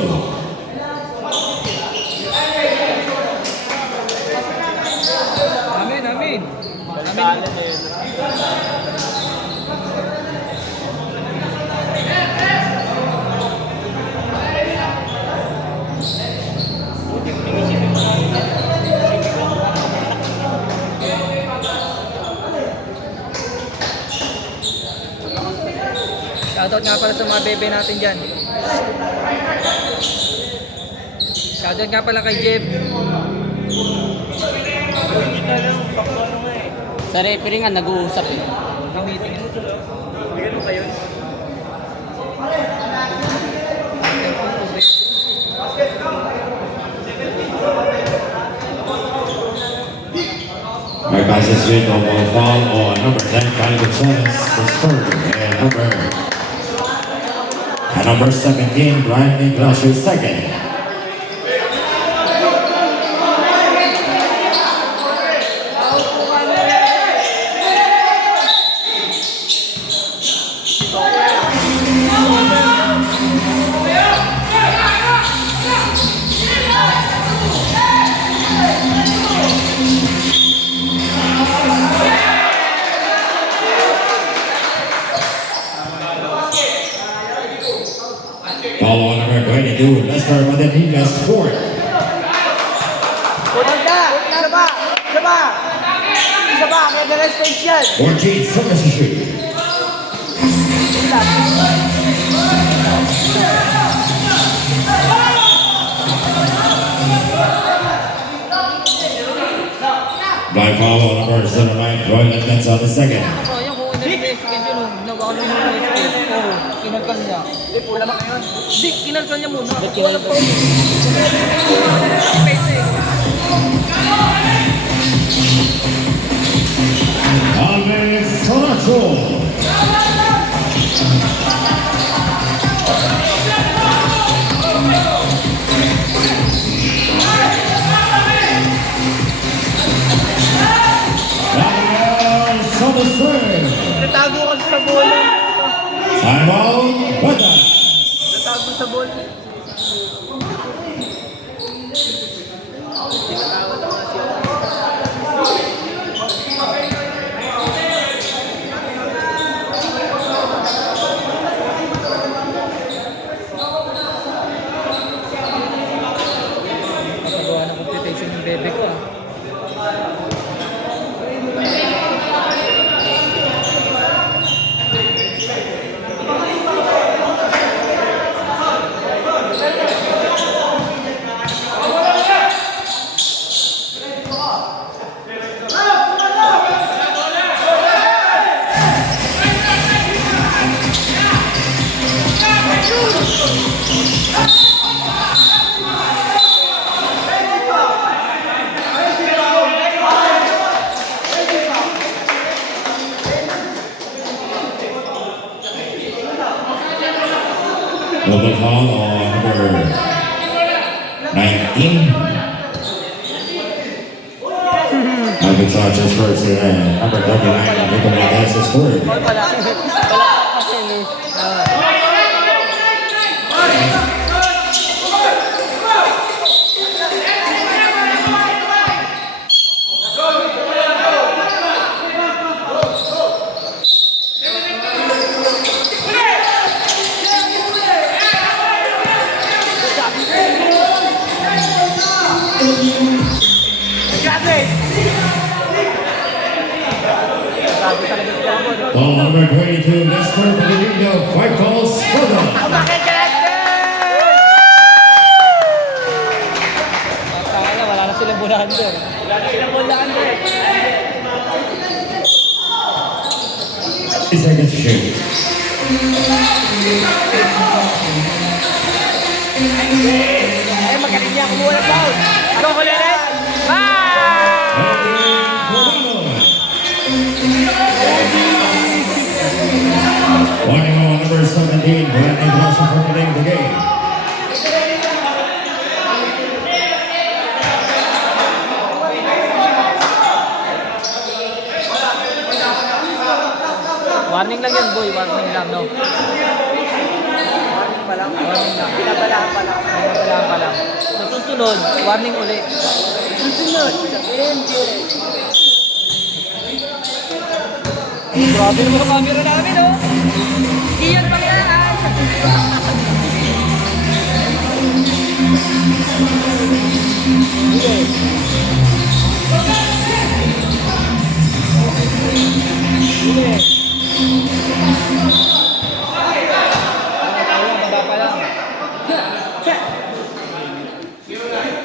Amin. Shoutout nga pala sa mga bebe natin dyan. Shoutout nga pala kay Jeff. Sa referee nga, nag-uusap eh. Meeting. Ganun kayo. Right passes with no ball foul on number 10, Cali Gonzalez, his third, and number 17, Brian Ignacio, second. Foul on number 22, Lester Madanillas, fourth. Isa ba? Kaya the rest station. 14, service to shoot. Blind foul on number 79, Roy Lentens on the second. Sayang kung in-investigate yun. Nawa ko naman in-investigate. Oo, kinalkan niya. Hindi, pula ba ngayon? Hindi, kinalkan niya muna. Wala pa. Alves Sonacho. Daniel Somerset. Natago ka sa bola. Simon Batas. Natago sa bola. Pagawa ng computation yung bebe ko ah. Double foul on number 19. Alvin Sanchez first and number 39, Nico Mendez is third. Wala kasi eh. Ball number 22, Lester Pellegrino, white balls, Boga. Kaya wala na silang bulahan doon. Seconds to shoot. Magaling niya kumuha ng foul. Go, Kulirin! Walking on number 17, Brandon Ignacio for winning the game. Warning lang yun boy, warning lang no. Warning pa lang. Warning lang. Pinabalaan pa lang. Wala pa lang. Sa susunod, warning uli. Susunod. Sa NGS. Grabe naman ang camera namin oh. Iyan pa yan.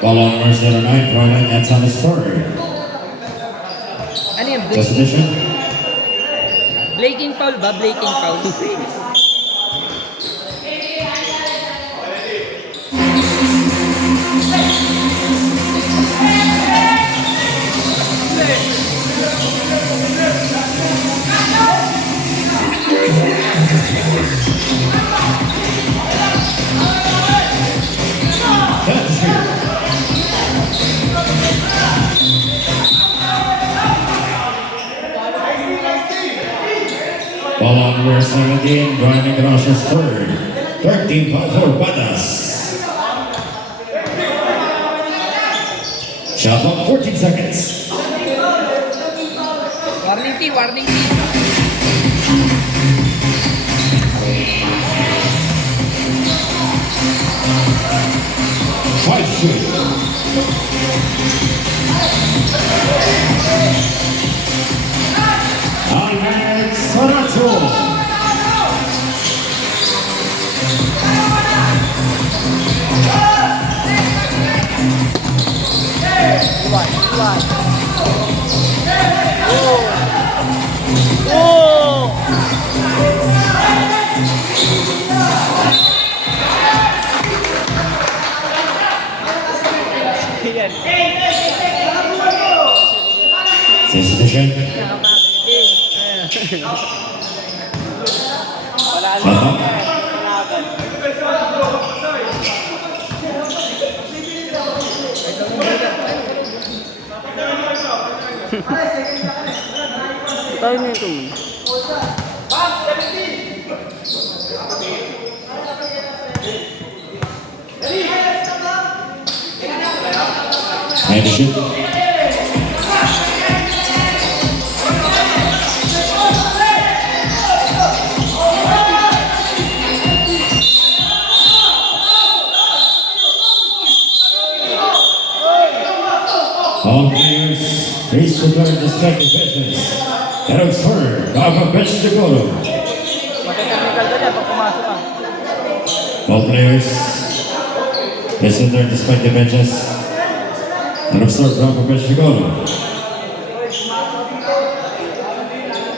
Ball on number 09, throwing at Thomas third. Ano yun? Blake? Substitution. Blaking foul ba? Blaking foul? That's the shoot. Ball on number 17, Brian Ignatius third. 13 foul for Batas. Shot clock 14 seconds. Warning team, warning team. Five shoot. Alex Saracho. Substitution. Tayo na ito mo. And shoot. All players, please prepare to strike the benches. Head of third, Rafa Bench de Colo. Matechnical ka dyan pag pumasok ka. All players, please prepare to strike the benches. Head of third, Rafa Bench de Colo.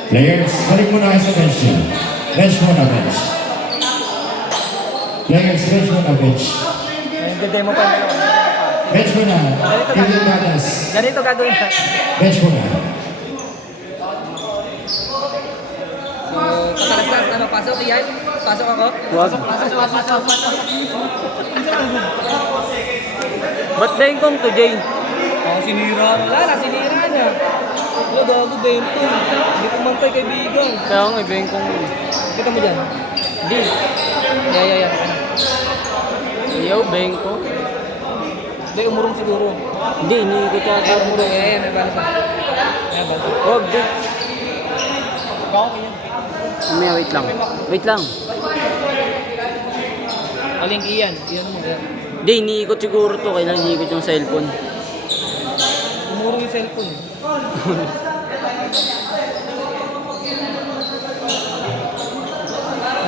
Players, balik muna kayo sa bench niyo. Bench muna, bench. Players, bench muna, bench. Nagde-demo pa yung dalawa. Bench muna. Kevin Batas. Ganito gagawin ka. Bench muna. Patalastas, ano, pasok yan? Pasok ako? Wag. Ba't dahil kong to, Jay? Oh, sinira na. Wala na, sinira na. Wala, gago, bento. Hindi ko mantay kaibigan. Kaya nga, ibigay kong... Kita mo dyan. Di. Yeah. Ayaw, ibigay ko. Hindi, umurong siguro. Hindi, iniikot ka. Ay, umurong. Ayan, nabala pa. Ayan, bala. Wag, di. Ikaw, yan. May wait lang. Wait lang. Aling iyan. Iyan mo. Ayan. Hindi, iniikot siguro to. Kailangan iniikot yung cellphone. Umurong yung cellphone.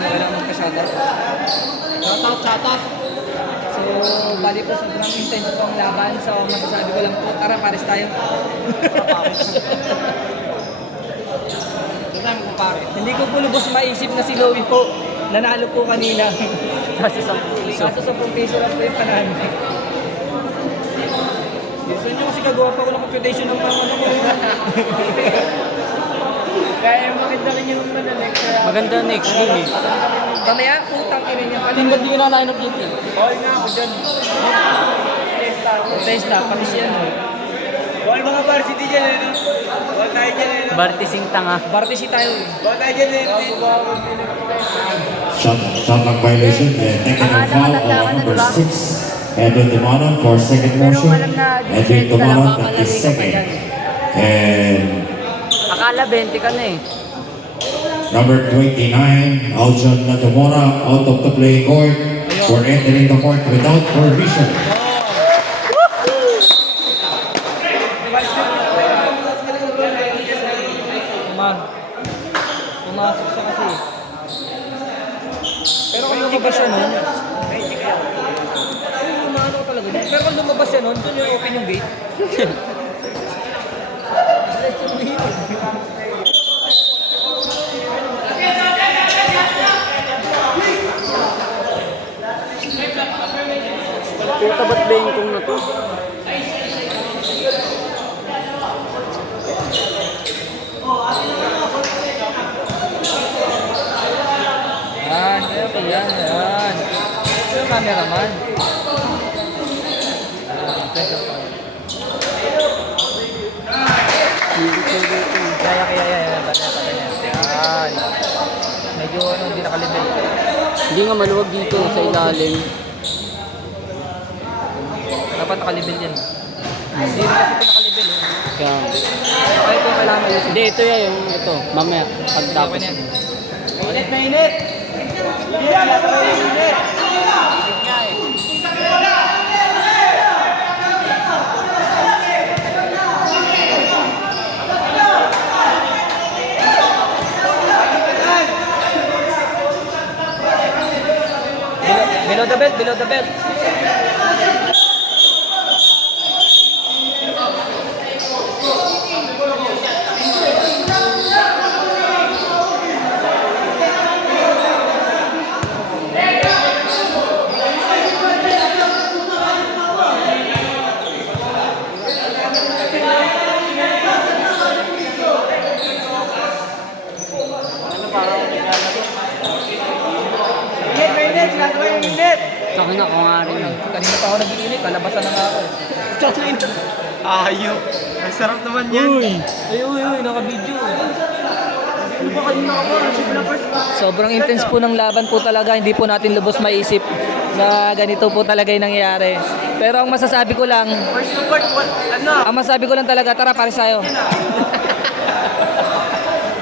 Kailangan magka-shoutout. Shoutout. So, bali po sobrang intense po ang laban. So, masasabi ko lang po, tara, pares tayo. Hindi ko po lubos maisip na si Louie po. Nanalo po kanina. Kasi 10 piso. Kaso 10 piso lang po yung panalo. Gusto nyo kasi gagawa pa ko ng computation ng mga ano ko. Kaya maganda rin yung next. Maganda next game eh. Mamaya, putang ina niya. Ba't di ka na line up dito? Okay nga ako dyan. Testa, pati siya no. Wala mga varsity dyan eh, no? Wala tayo dyan eh, no? Bartising tanga. Bartisi tayo eh. Wala tayo dyan eh. Shot clock violation and technical foul on number 6. Edwin Dumano for second motion. Edwin Dumano, that is second. And Akala 20 ka na eh. number 29, Aljon Natamora, out of the play court for entering the court without permission. Pumasok siya kasi. Pero kung lumabas siya nun, umano ko talaga. Pero kung lumabas labas yan, doon yung open yung gate. Puta ba't bengkong na to? Yan, yan. Ito yung cameraman. Kaya. Yan. Medyo hindi nakalibel. Hindi nga maluwag dito sa ilalim. Dapat nakalibel yan. Hindi rin kasi ito nakalibel. Kaya, Kaya ito kailangan ayusin. hindi, ito yan yung ito. Mamaya, pagtapos. Init na init! Below the belt. Taka na, kung nga rin. Kanina pa ako nag-iinit, kalabasan na nga ako. Ayaw. Masarap naman yan. Uy, naka-video. Sobrang intense po ng laban po talaga, hindi po natin lubos maisip na ganito po talaga yung nangyayari. Pero ang masasabi ko lang, ang masasabi ko lang talaga, tara pares tayo.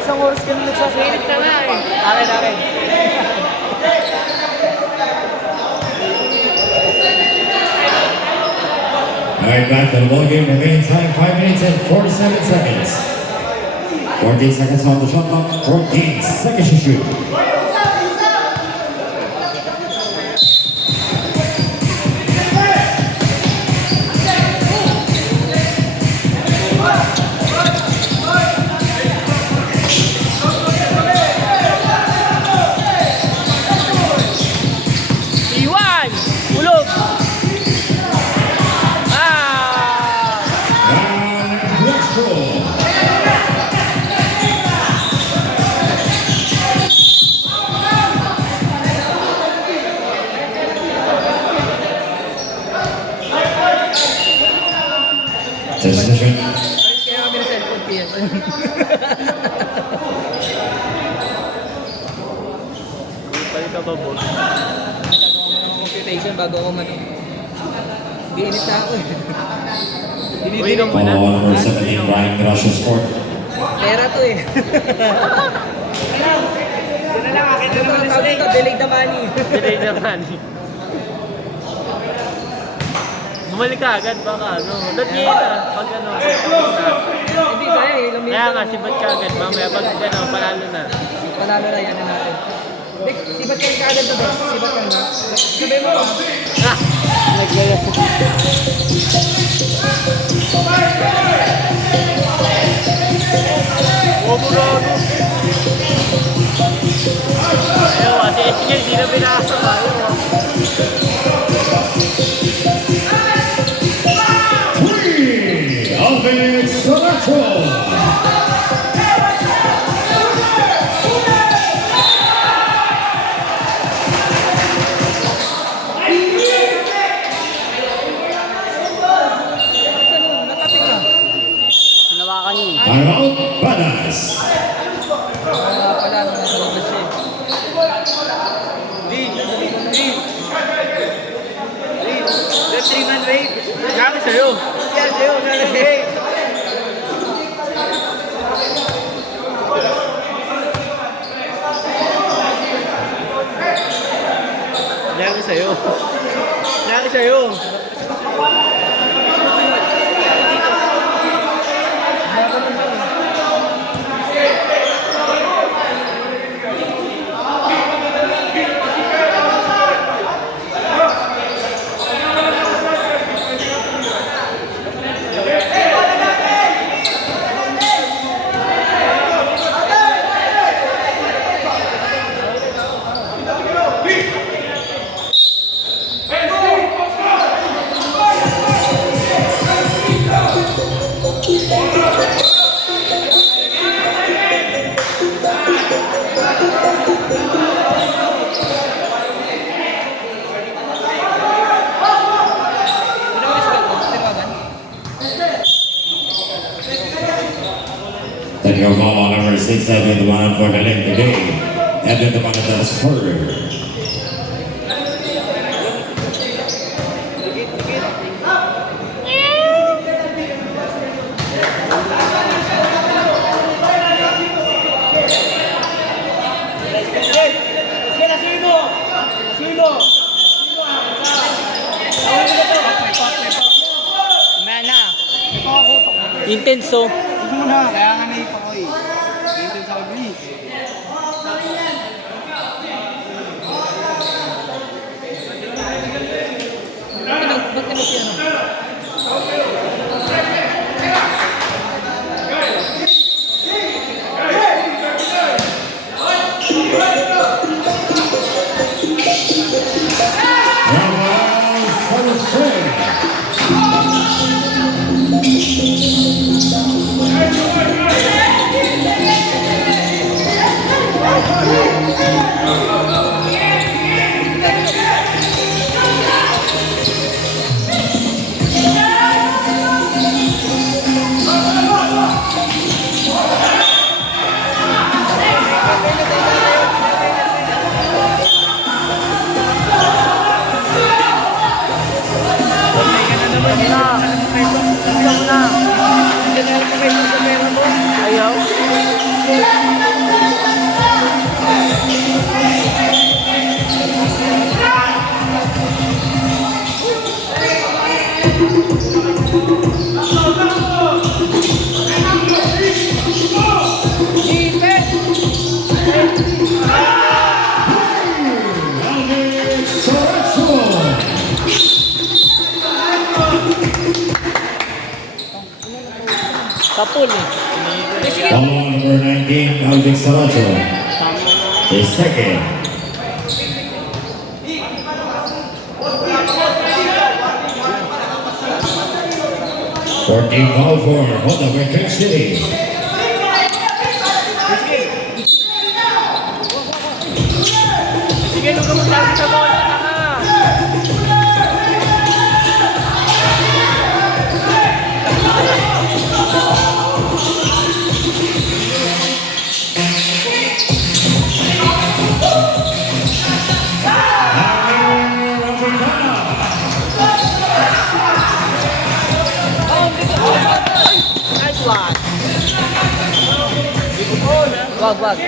Isang oras kami nagsasalit na nga eh. Akin. Alright, back to the ball game. Remaining time 5 minutes and 47 seconds. 14 seconds on the shot clock. 14 seconds to shoot. Iwan! Ulog! And let's go. Decision. Kaya kami na cellphone PS. Balik ka ba, boss? Nagagawa mo ng computation bago ako Diinit na ako eh. Uwi ka muna. Ball number 17, Brian Gracia Sport. Pera to eh. Sino lang, akin na naman ito, delay the money. Delay naman. Bumalik ka agad, baka ano. Ba't ngayon na? Pag ano, Hindi kaya eh, ilang kaya nga, sibat ka agad. Mamaya pag ano, panalo na. Panalo na yan natin. Sibat ka agad to boss, sibat ka na. Sabi mo ba? Naglaya po. Bobo gago. Ayaw, ate Etienne, hindi na binasa. Ayaw. 3, Alvin Selection. Natapik ka. Hinawakan yun. Timeout, Banas. Pala, nasa labas siya eh. Left 3-man raid. Gagi sa'yo. Yan sa'yo, gagi. Gagi sa'yo. Gagi sa'yo. Technical foul on number 6, Edwin Dumanon for the length today. Edwin Dumanon does further. Mamaya na. Intense oh. Huwag mo na, kaya nga naipa ko eh. Dito sa Greece. Ba't ano siya, ano? For the straight. Ayaw. Kapul eh. Ball number 19, Alvin Saracho. The second. Fourteen foul for Honda Trick City. Sige, lugar mo sa bola na ka. Nice one. Wag, wag.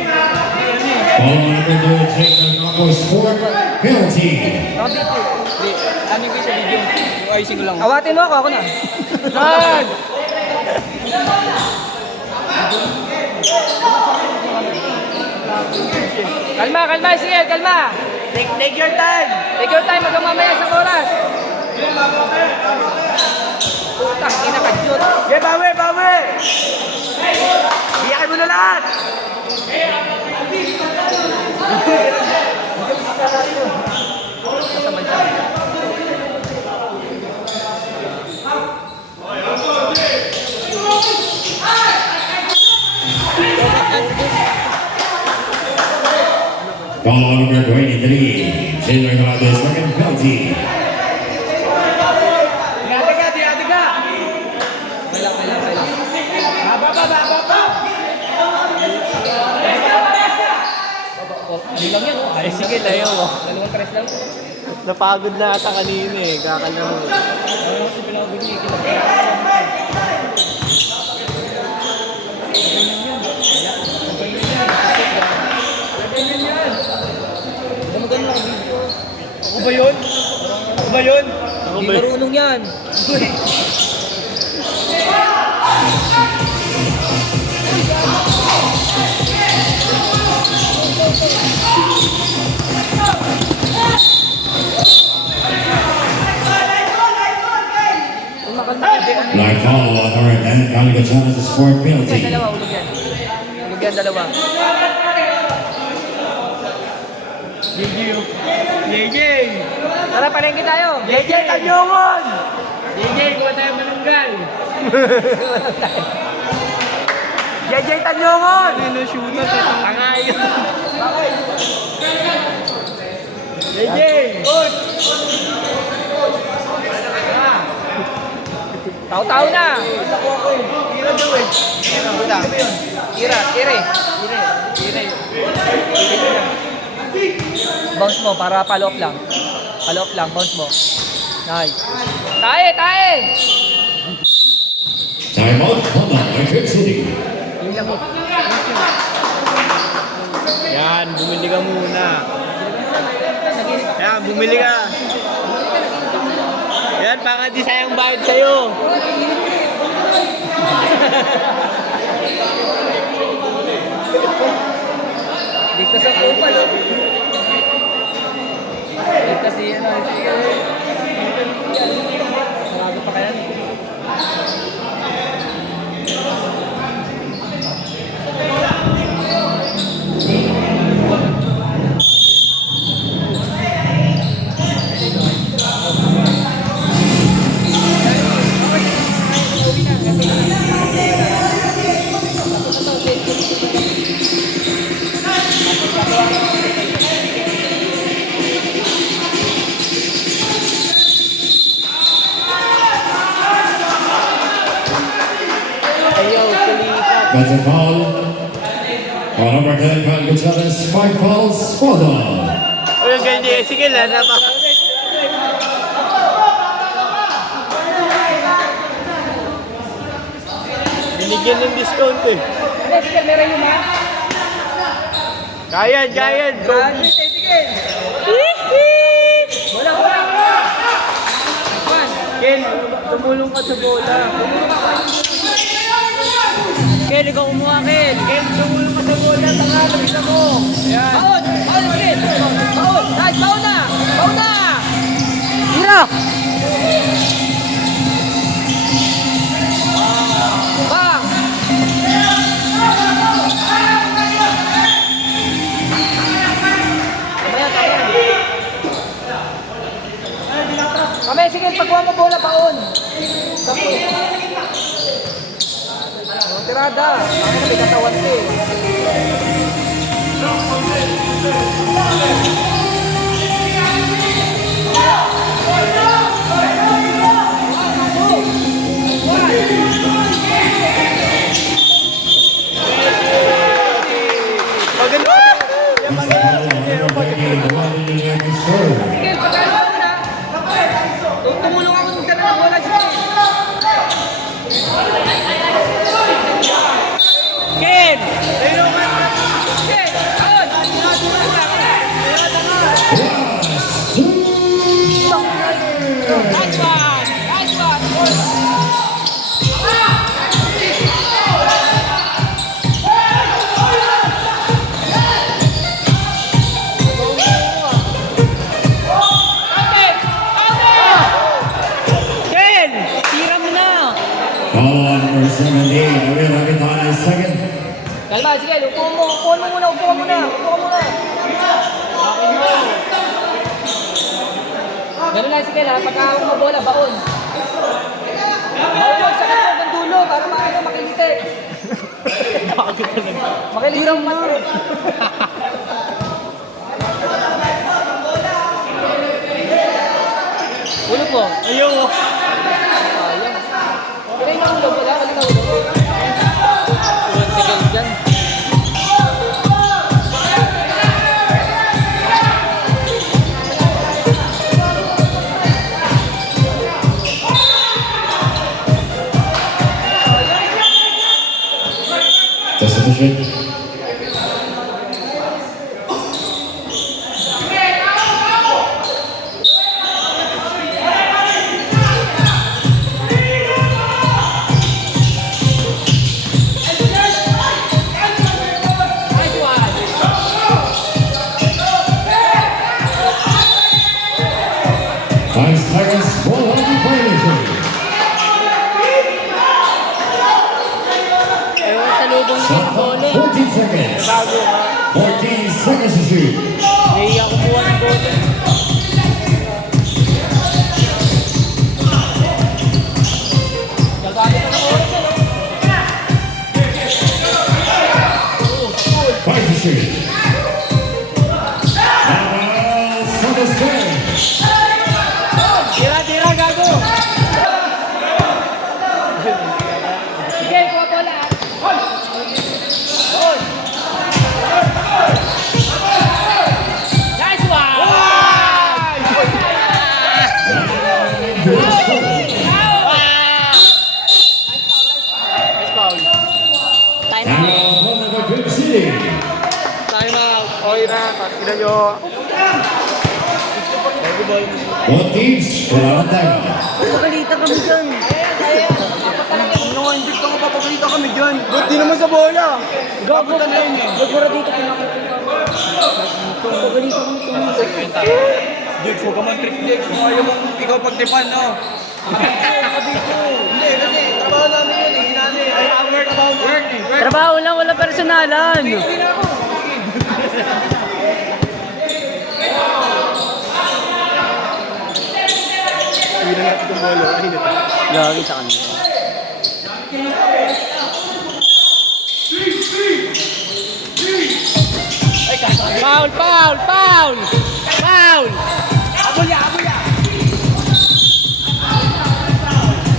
Ball number 2, Jacob Campos for penalty. Ano yung sa video? Ayusin ko lang. Awatin mo ako na. Nag! Kalma, kalma, sige, kalma. Take your time. Take your time, hanggang mamaya sa oras. Putang ina ka, shoot. Okay, bawi, bawi. Iyakin mo na lahat. Nasa bansa. Ball number 23, Junior Galate, second penalty. Tingati ka, tingati ka. Baba, baba, baba. Hindi lang yan, oh. Ay, sige, layo mo. Dalawang tres lang. Napagod na ata kanina eh, kakala mo. Ano kasi pinagod niya, Ako ba yun? Ako ba yun? Hindi marunong yan. Black foul on number 10, Calico Chavez is for penalty. Dalawa, ulog yan. Ulog yan, dalawa. JJ! Tara, palengke tayo. JJ, Tanyongon! JJ, kuha tayo manunggal. JJ, Tanyongon! Ano shooter sa tangayo? JJ! Tao-tao na. Hero daw eh. Ire. Bounce mo para follow up lang. Bounce mo. Nice. Tae! Time out, Honda, Quezon City. Yung lang mo. Yan, bumili ka muna. Yan, bumili ka. Yan, baka di sayang bayad sa'yo. Dito sa kupal, oh. Dito si, Sarado pa kaya. That's a foul. For number 10, Kyle Gonzalez, 5 fouls, 4 down. Uy, ganyan. Sige lang, binigyan ng discount eh. Sige, meron yung ma? Kayan. Sige. Wala. Ken, tumulong ka sa bola. Ken, ikaw kumuha, Ken. Ken, tumulong ka sa bola. Tangalan isa mo. Ayan. Baon, sige. Baon. Nice, baon na. Tira. Bang. Kami, sige, pagkuha mo bola, baon. Tirada. Ako na may katawan ko eh. Maganda. That's a foul on number 28, the one in the third. Sige, pagkano ako na. Tumulong ako ng gano'n ng bola. Sige. Ken! Sige, baon. Nice one. Ken! Tira mo na! Foul on number 17, Ariel Aguinaldo, second. Kalma, sige, upuan mo muna. Ganun lang, sige lang, pagkahawak mo bola, baon. Baon mo, sa kato, hanggang dulo, para makilite. Makilite mo na. Ulog mo. Ayaw! Sayang. Kaya yung ulog, wala na ulog. 1 second dyan. That's sufficient. Nice one. 5 seconds, ball on the violation. Ewan sa lubong Shot clock, 14 seconds. 14 seconds to shoot. Nahiya kumuha ng bola. Gagamit ka ng oras yan, oh. 5 to shoot. Now, Santos Ken. Tira, gago! Sige, kuha bola. na. Tignan nyo. Both teams, wala na tayo. Pagalita kami dyan. Ano nga, hindi ka mapapagalitan kami dyan. Ba't di naman sa bola? Gago ka na yun eh. Gagmura dito pinakita kami. Pagalita kami ito. Jake, huwag ka man trick Jake. Kung ayaw mong ikaw pagtipan, no? Hindi, kasi trabaho namin yun eh. Hinali. Ay, our trabaho work eh. Trabaho lang, wala personalan. Hindi na natin itong bola. Ay, hindi. Gagi sa kanila. Foul, foul, foul! Foul!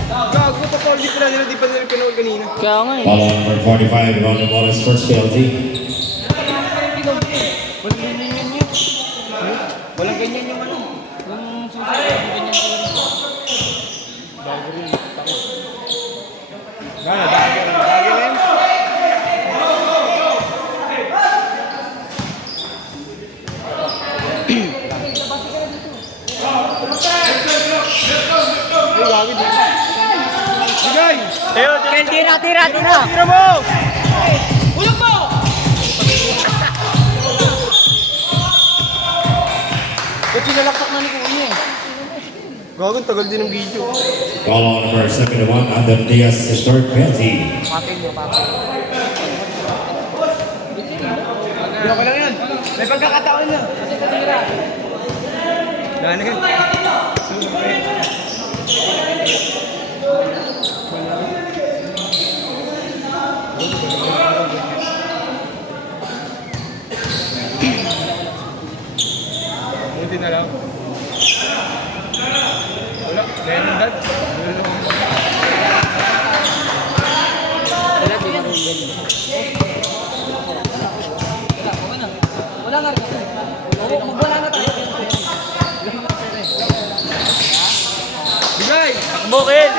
Gago, pa-foul di pala nila. Di pa nila pinawal kanina. Kaya nga eh. Follow number 45 on the ball is first penalty. Walang ganyan yung ano. Dagger. Sigay! Kel, tira! Tira mo! Ba't pinalakpak na ni Kuya eh? Gago, tagal din ng video. Follow number 71 Adam Diaz is third penalty. Patin mo, patin. Loko lang yan. May pagkakataon na. Dahil ka. Buti na lang. Wala. Kaya nang dad. Wala, di marunong. Wala nga rin. Wala na tayo. Bigay! Bukid!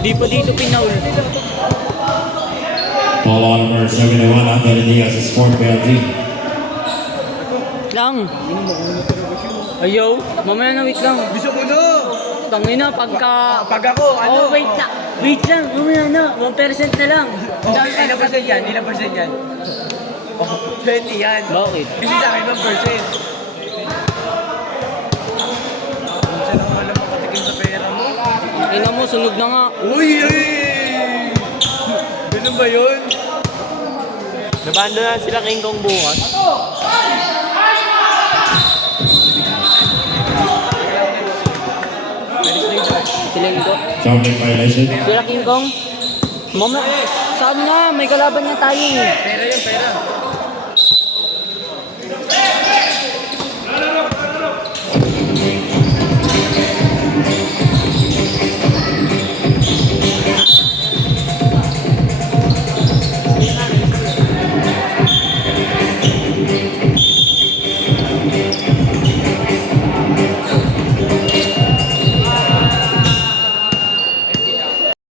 Di pa dito pinaul. Follow number 71 Adam Diaz is fourth penalty. Lang. Ayaw. Mamaya na, wait lang. Gusto ko na! Tangina, pagka... Pag ako, ano? Oh, wait lang. Wait lang. Mamaya na. 1% na lang. Okay, ilang percent yan? Ilang percent yan? Oh, 20 yan. Bakit? Kasi sa akin 1%. Minsan ako alam makatikim sa pera mo. Tingnan mo, sunog na nga. Uy! Ganun ba yun? Nabando na sila King Kong bukas. Sila nito. Zoning violation. Sila King Kong. Mama, saan nga? May kalaban na tayo eh. Pera yun, pera.